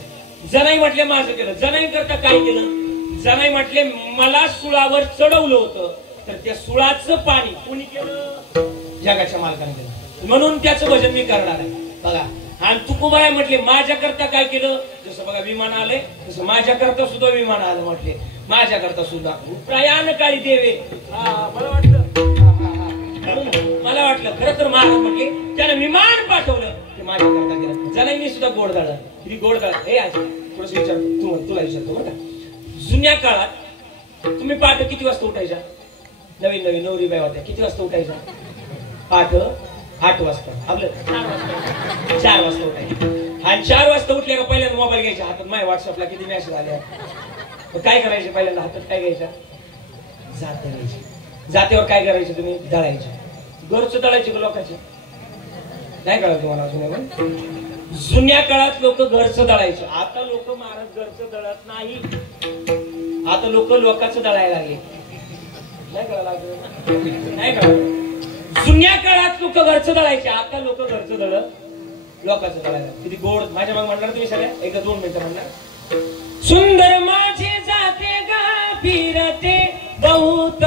जनाई म्हटले माझं केलं. जनाई करता काय केलं? जनाई म्हटले मला सुळावर चढवलं होतं तर त्या सुळाचं पाणी कोणी केलं? जगाच्या मालकाने केलं. म्हणून त्याचं भजन मी करणार आहे बघा. आणि तुकोबाराय म्हटले माझ्या करता काय केलं? जसं बघा विमान आलंय तसं माझ्या करता सुद्धा विमान आलं. म्हटले माझ्या करता सुद्धा प्रयाण काळी देवे. मला वाटलं खरं तर महाराज म्हटले त्यानं विमान पाठवलं ते माझ्या करता केलं. जनाईने सुद्धा गोड दाळलं. किती गोड दाळ हे आज थोडस विचार तुला विचारतो बरं का. जुन्या काळात तुम्ही पहाटे किती वाजता उठायच्या? नवीन नवीन नवरी बाई होत्या किती वाजता उठायच्या? पहाटे 8 वाजता. आपलं 4 वाजता उठायचं. आणि 4 वाजता उठले का पहिल्यांदा मोबाईल घ्यायच्या हातात. माझ्या व्हॉट्सअपला किती मेसेज आले. काय करायचे पहिल्यांदा हातात? काय घ्यायच्या? जाते घ्यायची. जातेवर काय करायचं तुम्ही? दळायचे. घरचं दळायचे का लोकांचे? नाही कळलं तुम्हाला अजून? जुन्या काळात लोक घरचं दळायचे. आता लोक महाराज घरचं दळत नाही. आता लोक लोकांचं दळायला लागले. नाही कळलं? नाही कळलं. जुन्या काळात लोक घरचं दळायचे. आता लोक घरचं दळत लोकांचं दळायला. किती गोड. माझ्या मग म्हणणार तुम्ही सगळ्या एकदा 2 मिनिटं म्हणणार. सुंदर माझे जाते गा फिरते बहुत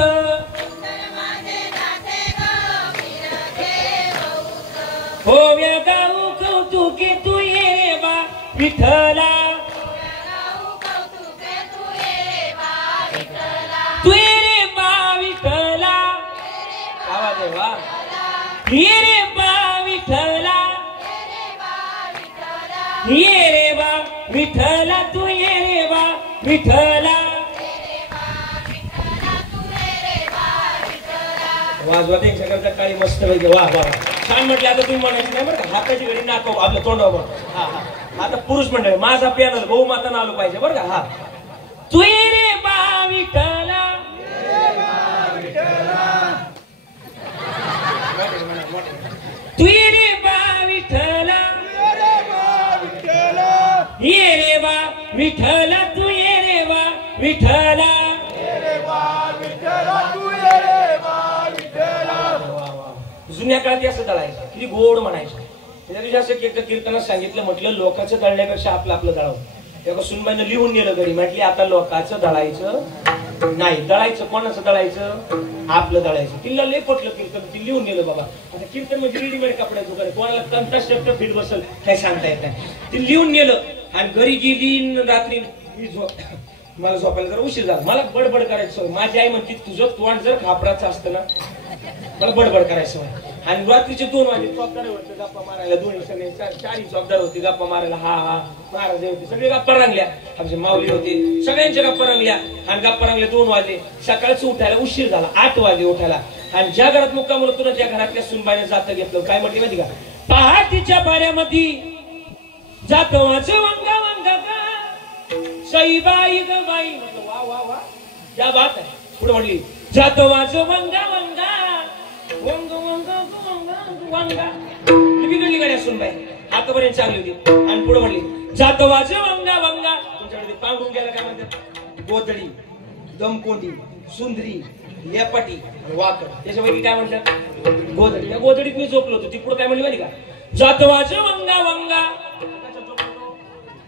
होव्या गाऊ कौतुके तू ये बा विठ्ठला. तू ये रे बा विठ्ठला. आवाज आहे वा. ये रे बा विठ्ठला. ये रे बा विठ्ठला. तू ये रे बा विठ्ठला. वाजवा त्यांच्याकडचा काळी मस्त पाहिजे. वा वा छान म्हटलं. आता तुम्ही म्हणायचं नाही बरं का. हाताची घडी नाकाव आपल्या तोंडावर. हा हा आता पुरुष मंडळ माझा पॅनल भाऊ माता नालो पाहिजे बरं का. हा तू ये रे बा विठ्ठला. तू ये रे बा विठ्ठला. ये रे बा विठ्ठला. तू ये रे बा विठ्ठला. जुन्या काळात असं दळायचं. किती गोड म्हणायचं. त्याच्या असं कीर्तनात सांगितलं म्हटलं लोकांचं दळण्यापेक्षा आपलं आपलं दळावं. तेव्हा सुनबाईनं लिहून नेलं घरी. म्हटली आता लोकांचं दळायचं नाही. दळायचं कोणाचं दळायचं? आपलं दळायचं. तिला लय पटलं कीर्तन. ती लिहून नेलं बाबा. आता कीर्तन म्हणजे रेडीमेड कपड्याचं दुकान. कोणाला कंटा शब्द फिट बसल काही सांगता येत नाही. ती लिहून नेलं आणि घरी गेली. रात्री मला झोपायला जर उशीर झाला. मला बडबड करायचं. माझी आई म्हणते तुझं तोंड जर खापराचं असतं ना मला बडबड करायचं. आणि रात्रीचे 2 वाजले चौकदार होते गप्पा मारायला. 2 सगळे 4 चौकदार होते गप्पा मारायला. हा हा महाराज होते सगळे गप्पा रंगल्या. आमचे माऊली होते सगळ्यांच्या गप्पा रंगल्या. आणि गप्पा रंगल्या 2 वाजले. सकाळचं उठायला उशीर झाला. 8 वाजले उठायला. आणि ज्या घरात मुक्काम होतो ना त्या घरातल्या सुनबाईने जातं घेतलं. काय म्हटली माहिती का? पहाटीच्या पाऱ्यामध्ये जात वाचं वंगा वंगा का सईबाई ग बाई. म्हटलं वा वा वा क्या बात आहे. पुढे म्हटली जात वाचं वंगा वंगा वंग वंग वंग वंगा. बिघडली गाड्या सुनबाई. आतापर्यंत चांगली होती. आणि पुढे म्हणली जात वाच वंगा वंगा. तुमच्याकडे पांघरून घ्यायला काय म्हणतात? गोधडी, दमकोंडी, सुंदरी, लेपाटी, वाकड. त्याच्यापैकी काय म्हणतात? गोधडी. या गोधडीत मी झोपलो होतो. ती पुढे काय म्हणली माहिती का? जात वाच वंगा वंगा.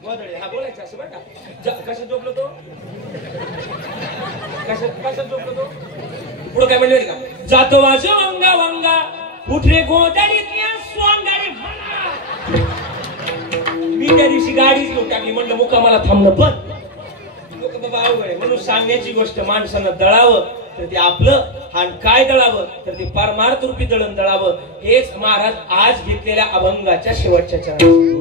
गोधडी. हा बोलायचं असं बरं का. कसं झोपलो तो? कसं झोपलो तो? पुढे काय म्हणले का? जात वाज वंगा वंगा उठरे गोधडीतल्या स्वांगाडी. मी त्या दिवशी गाडीच घेऊन टाकली. म्हटलं मुक्कामाला थांबणं पण लोक बाबा अवघड आहे. म्हणून सांगण्याची गोष्ट माणसानं दळावं तर ते आपलं. आणि काय दळावं तर ते परमार्थ रूपी दळण दळावं. हेच महाराज आज घेतलेल्या अभंगाच्या शेवटच्या चरणात.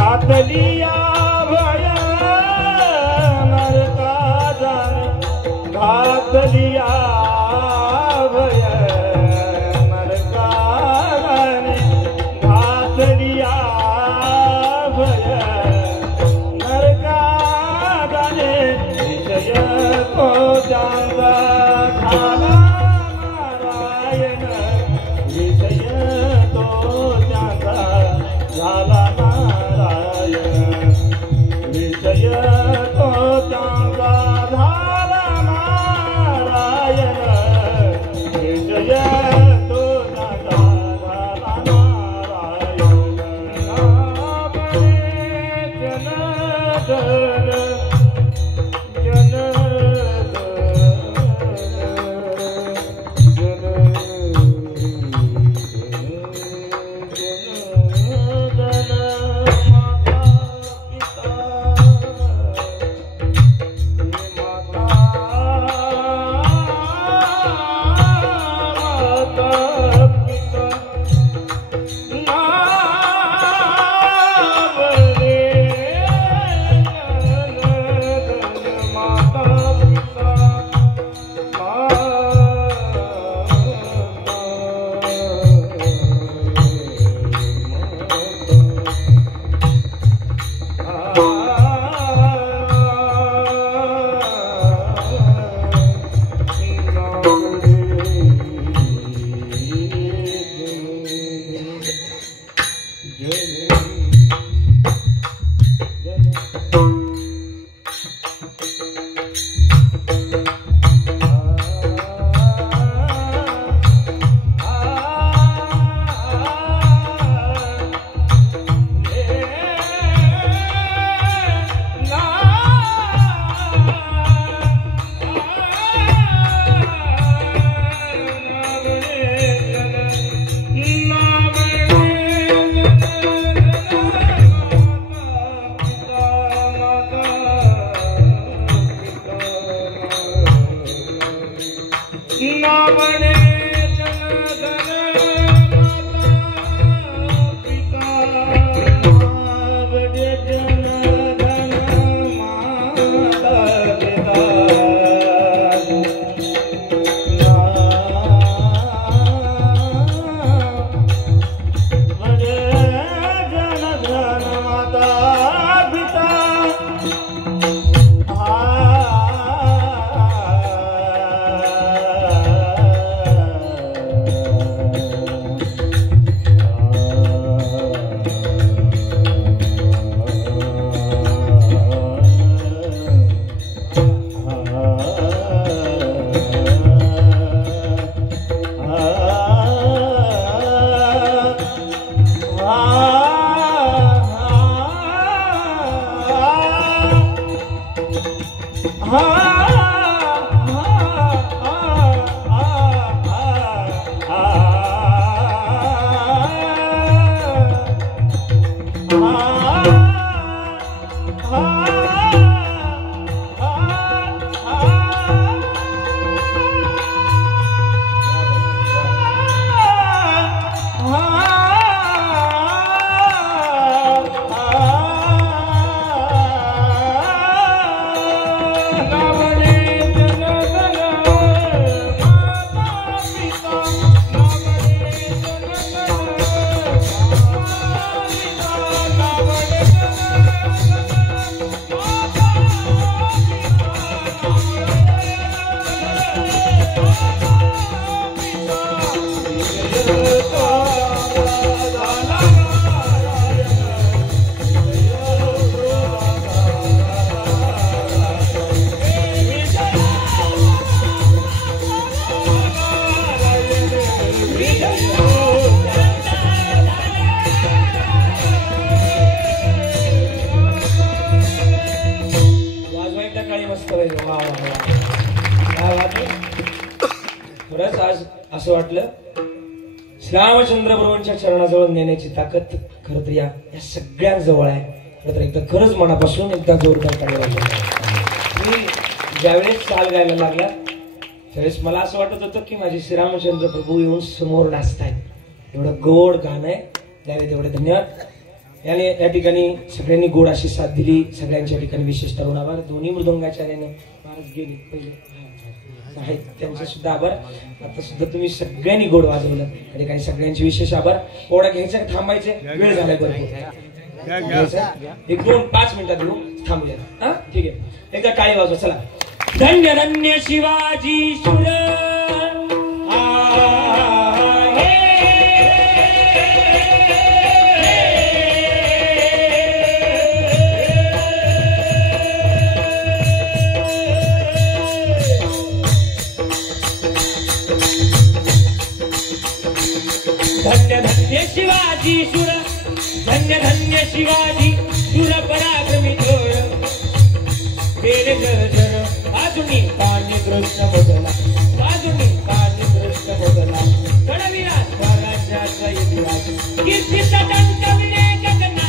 घातलिया भय नरका जाने, घातलिया भय नरका जाने, घातलिया भय नरका जाने, विषय तो जानता झाला नारायण, विषय तो जानता झाला विषय तो चांगला झाला नारायण, विषय तो चांगला झाला नारायण. नामे जनार्दन Now मस्त वा वा वा काय वाटलं खरंच आज असं वाटलं श्रीरामचंद्र प्रभूंच्या चरणाजवळ नेण्याची ताकद खरं तर या सगळ्यांजवळ आहे. खरं तर एकदा खरंच मनापासून एकदा जोरदार टाळ्या. मी ज्यावेळेस चाल गायला लागला त्यावेळेस मला असं वाटत होतं की माझे श्रीरामचंद्र प्रभू येऊन समोर नाचतायत. एवढं गोड गाणं आहे त्यावेळी तेवढे धन्यवाद. याने या ठिकाणी सगळ्यांनी गोड अशी साथ दिली. सगळ्यांच्या ठिकाणी विशेष तरुण आभार. दोन्ही मृदंगाचार्याने महाराज गेले पहिले आहेत त्यांचे सुद्धा आभार. आता सुद्धा तुम्ही सगळ्यांनी गोड वाजवलं त्या ठिकाणी सगळ्यांचे विशेष आभार. पोळा घ्यायचा थांबायचे वेळ झालाय भरपूर. 1-2-5 मिनिटात घेऊ थांबूया. हा ठीक आहे एकदा टाळी वाजवा चला. धन्य धन्य शिवाजी सुर धन्य धन्य शिवाजी सुर धन्य धन्य शिवाजी सुर पराक्रमी थोर तेरे जर अजूनी पाणी दृष्ट बदला अजूनी पाणी दृष्ट बदला कडविरा स्वराज्याचा इतिहास कीर्ती सदंत विवेक गगनात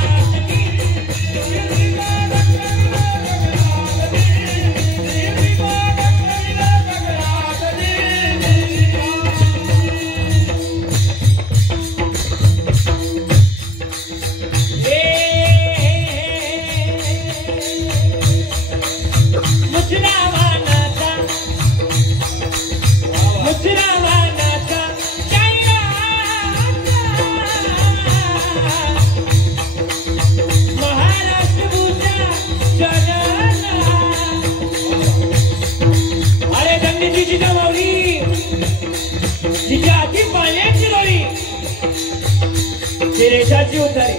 रेषाची उतारी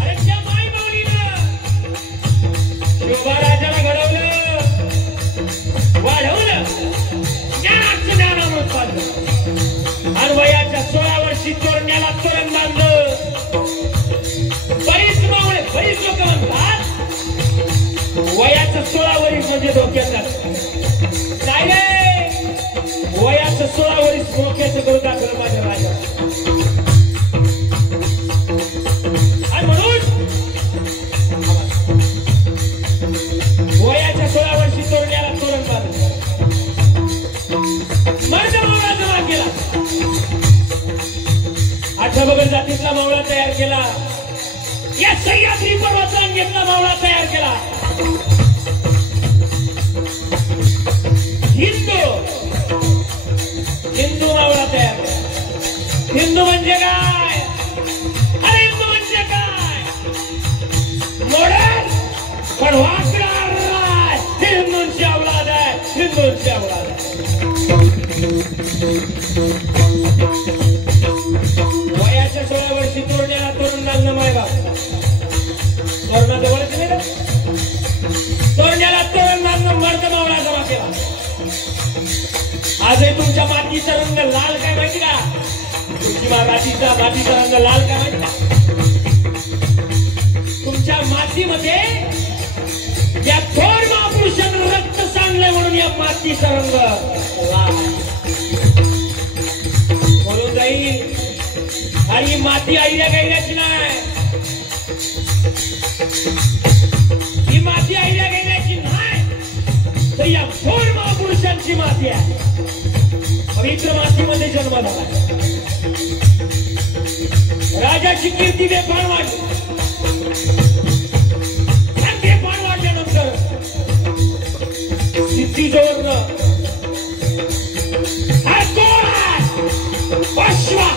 अरे त्या माई माऊलीनं शिवबाराजाला घडवलं वाढवलं ज्ञानाचं ज्ञानामृत पाजलं आणि वयाच्या 16 वर्षी तोरण्याला तोरण बांधलं. बरीच मावळे बरीच लोक म्हणतात वयाचं 16 वर्ष म्हणजे डोक्यात नाही रे. वयाचं 16 वर्ष डोक्याचं करू दाखवलं माझ्या राजा. आणि म्हणून वयाच्या 16 वर्षी तोरण्याला तोरण बांधलं. मर्द मावळा जमा केला. 8 बगर जातीतला मावळा तयार केला. या सह्याद्री पर्वतरांगेतला मावळा तयार केला. हिंदू मावळा तयार केला. हिंदू म्हणजे काय? अरे हिंदू म्हणजे काय? मॉडर्न पण वाकणार हिंदूंची अवलाद आहे. हिंदूंची अवलाद आहे. वयाच्या 16 वर्षी तोरण्याला तोरण बांधलं मायबाप. तोरणाजवळच नाही ना तोरण्याला तोरण बांधलं मर्द मावळा जमा केला. आजही तुमच्या मातीचा रंग लाल काय माहिती का? तुमची मातीचा रंग लाल काय माहिती का? तुमच्या मातीमध्ये या थोर महापुरुषानं रक्त सांडलंय म्हणून या मातीचा रंग लाल म्हणून जाईल. आणि ही माती आयऱ्या गैऱ्याची नाही. ही माती आयऱ्या गैऱ्याची नाही तर या थोर महापुरुषांची माती आहे. पवित्र मातीमध्ये जन्म झाला. राजाची कीर्ती बेफान वाढली. बेफान वाढल्यानंतर सिद्धीजवळनं अश्वा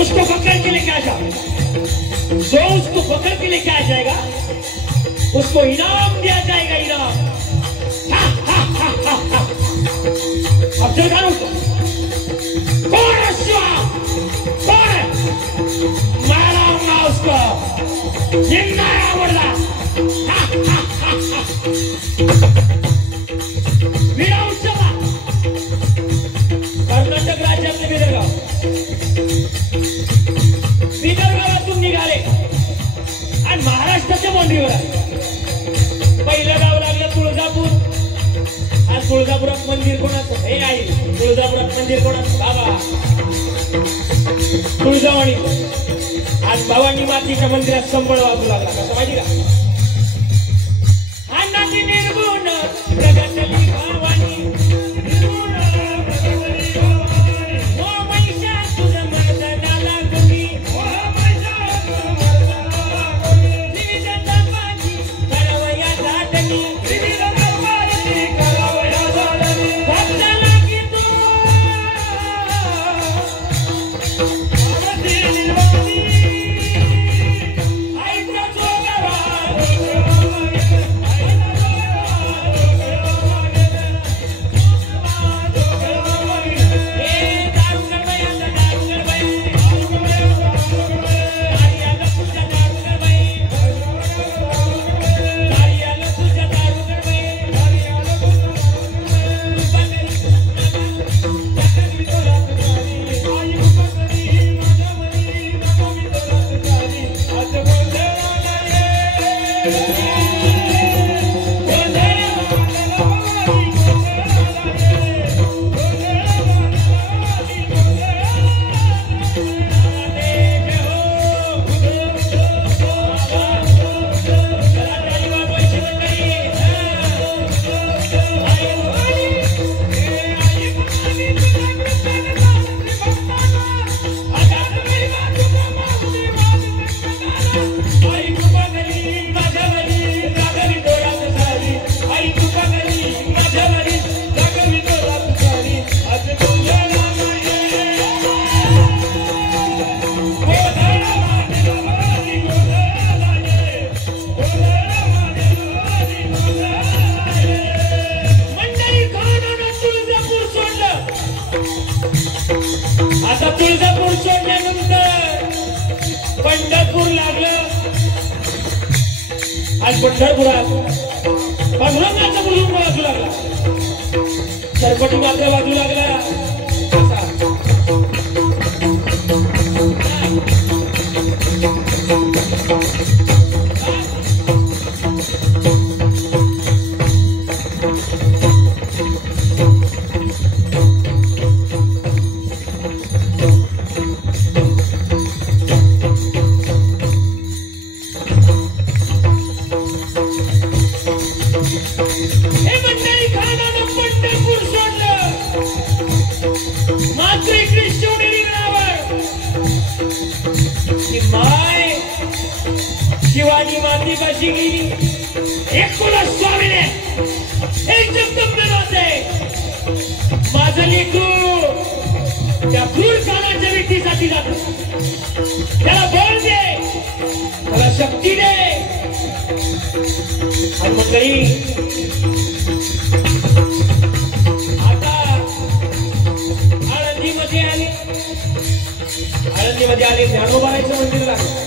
उसको पकड़ के लेके आ जा. जो उसको पकड़ के लेके आ जाएगा उसको इनाम दिया जाएगा. इनाम अब चल करो कौन अश्वा कौन माराऊंगा उसको जिंदा मुर्दा. विडा उच्चला कर्नाटक राज्यातले बिदरगाव. बिदरगावातून निघाले आणि महाराष्ट्राच्या बाउंड्रीवर आहे. मंदिर कोणाचं बाबा तुळजावाणी. आज भवानी मातीच्या मंदिरात संबळ वाजू लागला. कसं माहिती का? अण्णाची निर्गुण प्रगटली भवानी. आता तुळजापूर सोडल्यानंतर पंढरपूर लागलं. आज पंढरपुरात पांडुरंगाचा मुलूक वाजू लागला. सरपटी मात्र वाजू लागला. शिवाजी माती कशी गेली. एक स्वामीने एक जगदंबे माझं लेकरू त्या क्रूर काळाच्या व्यक्तीसाठी जात. त्याला बळ दे, त्याला शक्ती दे. आणि मंडळी आता आळंदीमध्ये आले ज्ञानोबारायचं मंदिर लागलं.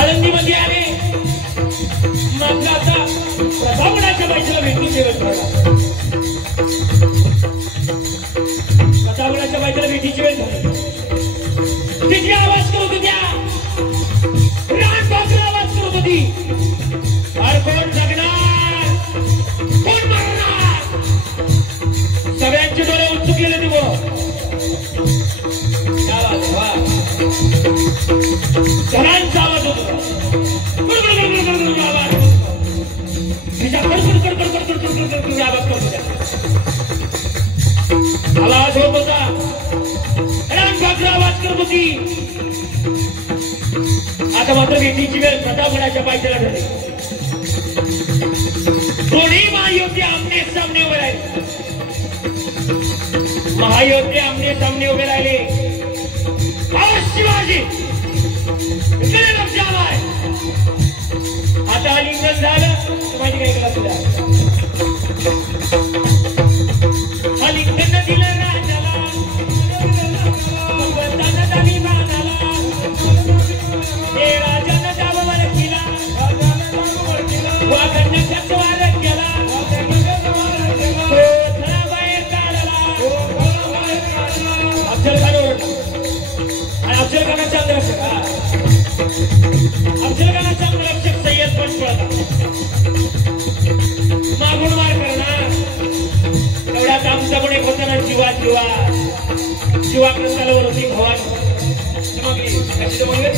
आळंदीमध्ये आले. मात्र आता प्रतापगडाच्या बाईला भेटून जेवण करणार. प्रतापगडाच्या बाईला भेटीची वेळ झाली. तिथे आवाज करत होत्या. रान पाखरं आवाज करत होती. अरे कोण जगणार, कोण मरणार. सगळ्यांचे डोळे उत्सुकलेले ते बोल. घरांचा आवाज होतो. आवाज होत होता. आवाज करत होती. आता मात्र भेटीची वेळ प्रतापगडाच्या पायथ्याला झाली. दोन्ही महायोद्धे आमने सामने उभे राहिले. महायोद्धे आमने सामने उभे राहिले. शिवाजी लक्ष आलाय. आता आलिंगन झालं. माहिती काय केलं तुला? आलिंगन दिलं राजाला. भगवंतानं दावी मानाला. हे राजानं दाबावर केला. वाघानं त्याचवार केला. बाहेर काढला. अफजल खान ओरडला. आणि अफजल खानाचा अंदाज शिवाक्रंताला वरती भवान चमकली कशी चमकली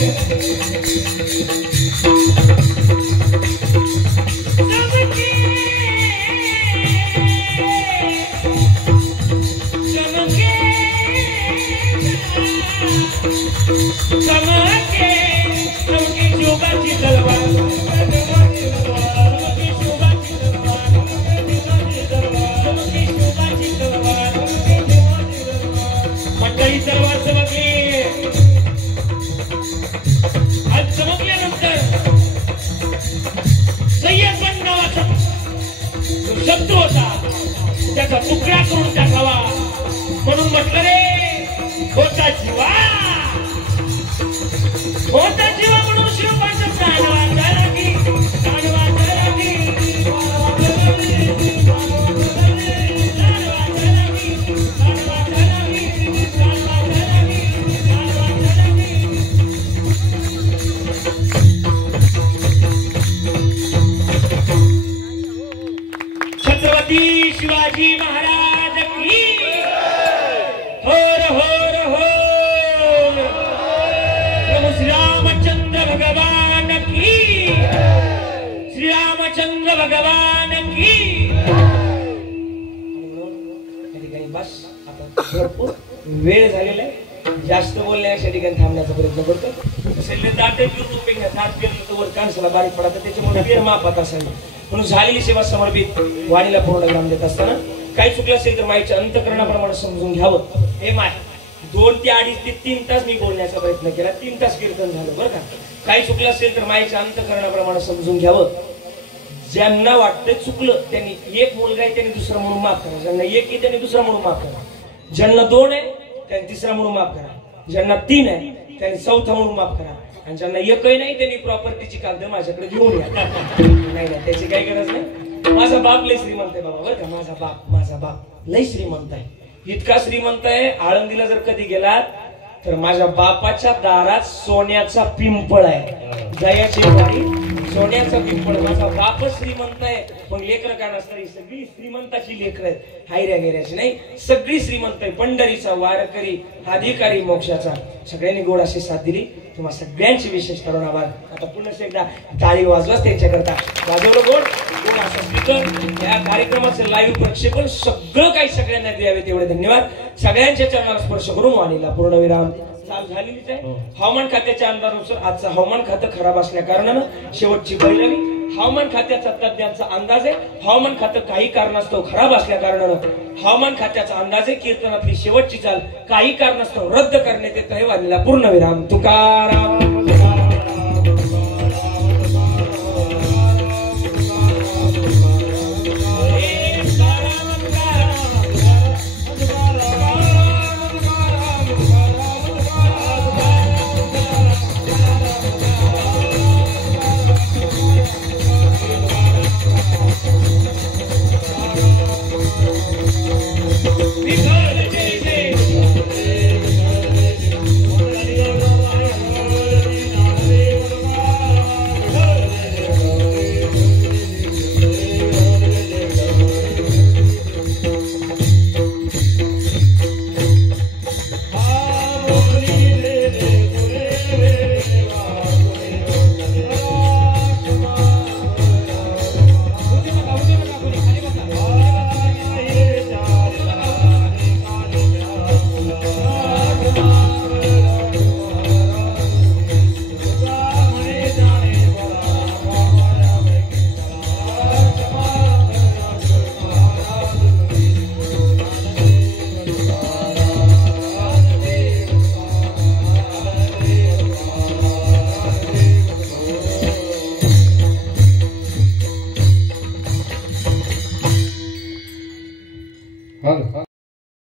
चमके चमके शोभाची तलवार मंडळी तलवार चमकली आज चमकल्यानंतर सय्यद नावाचा जो शत्रू होता त्याचा तुकडा करून टाकावा म्हणून म्हटलं रे होता जीवा म्हणून शिवपाचं प्राण वाचायला की छत्रपती शिवाजी महाराज की होर होर होर प्रभु श्री रामचंद्र भगवान की श्री रामचंद्र भगवान की बस आता भरपूर वेळ झालेला आहे जास्त बोलण्याच्या ठिकाणी थांबण्याचा प्रयत्न करतो दात वर कानसाला बारीक पडतात त्याच्यामुळे वेळ मापात असावी म्हणून झालेली सेवा समर्पित वाणीला पूर्ण ग्राम देत असताना काही चुकलं असेल तर माईच्या अंतकरणाप्रमाणे समजून घ्यावं हे माय 2 ते 2.5 ते 3 तास मी बोलण्याचा प्रयत्न केला 3 तास कीर्तन झालं बरं का काही चुकलं असेल तर माईच्या अंतकरणाप्रमाणे समजून घ्यावं ज्यांना वाटतं चुकलं त्यांनी एक मुलगा आहे त्यांनी दुसरा म्हणून माफ करा ज्यांना एक आहे त्यांनी दुसरा म्हणून माफ करा ज्यांना 2 आहे त्यांनी तिसरा म्हणून माफ करा ज्यांना 3 आहे त्यांनी चौथा म्हणून माफ करा आणि ज्यांना एकही नाही त्यांनी प्रॉपर्टीची कागद माझ्याकडे घेऊन या नाही त्याची काही गरज नाही माझा बाप लय श्रीमंत आहे बाबा बरं का माझा बाप लय श्रीमंत आहे इतका श्रीमंत आहे आळंदीला जर कधी गेलात तर माझ्या बापाच्या दारात सोन्याचा पिंपळ आहे जयाची वाडी सोन्याचा पिंपळ माझा बापच श्रीमंत आहे मग लेकर का नसणारी सगळी श्रीमंताची लेकर आहेत हायऱ्या गेऱ्याची नाही सगळी श्रीमंत आहे पंढरीचा वारकरी अधिकारी मोक्षाचा सगळ्यांनी गोड अशी साथ दिली तुम्हा सगळ्यांची विशेष करून आभार आता पुन्हा एकदा टाळी वाजवाच त्यांच्याकरता वाजवलं गोड असं स्पीकर या कार्यक्रमाचं लाईव्ह प्रक्षेपण सगळं काही सगळ्यांना द्यावे तेवढे धन्यवाद सगळ्यांच्या चरणाला स्पर्श करून वाणीला पूर्णविराम चालू झालेलीच आहे हवामान खात्याच्या अंदाजानुसार आजचं हवामान खातं खराब असल्या कारणानं शेवटची बैलवी हवामान खात्याचा तज्ञांचा अंदाज आहे हवामान खातं काही कारणास्तव खराब असल्या कारणानं हवामान खात्याचा अंदाज आहे कीर्तनातली शेवटची चाल काही कारणास्तव रद्द करण्यात येत आहे वाणीला पूर्णविराम तुकाराम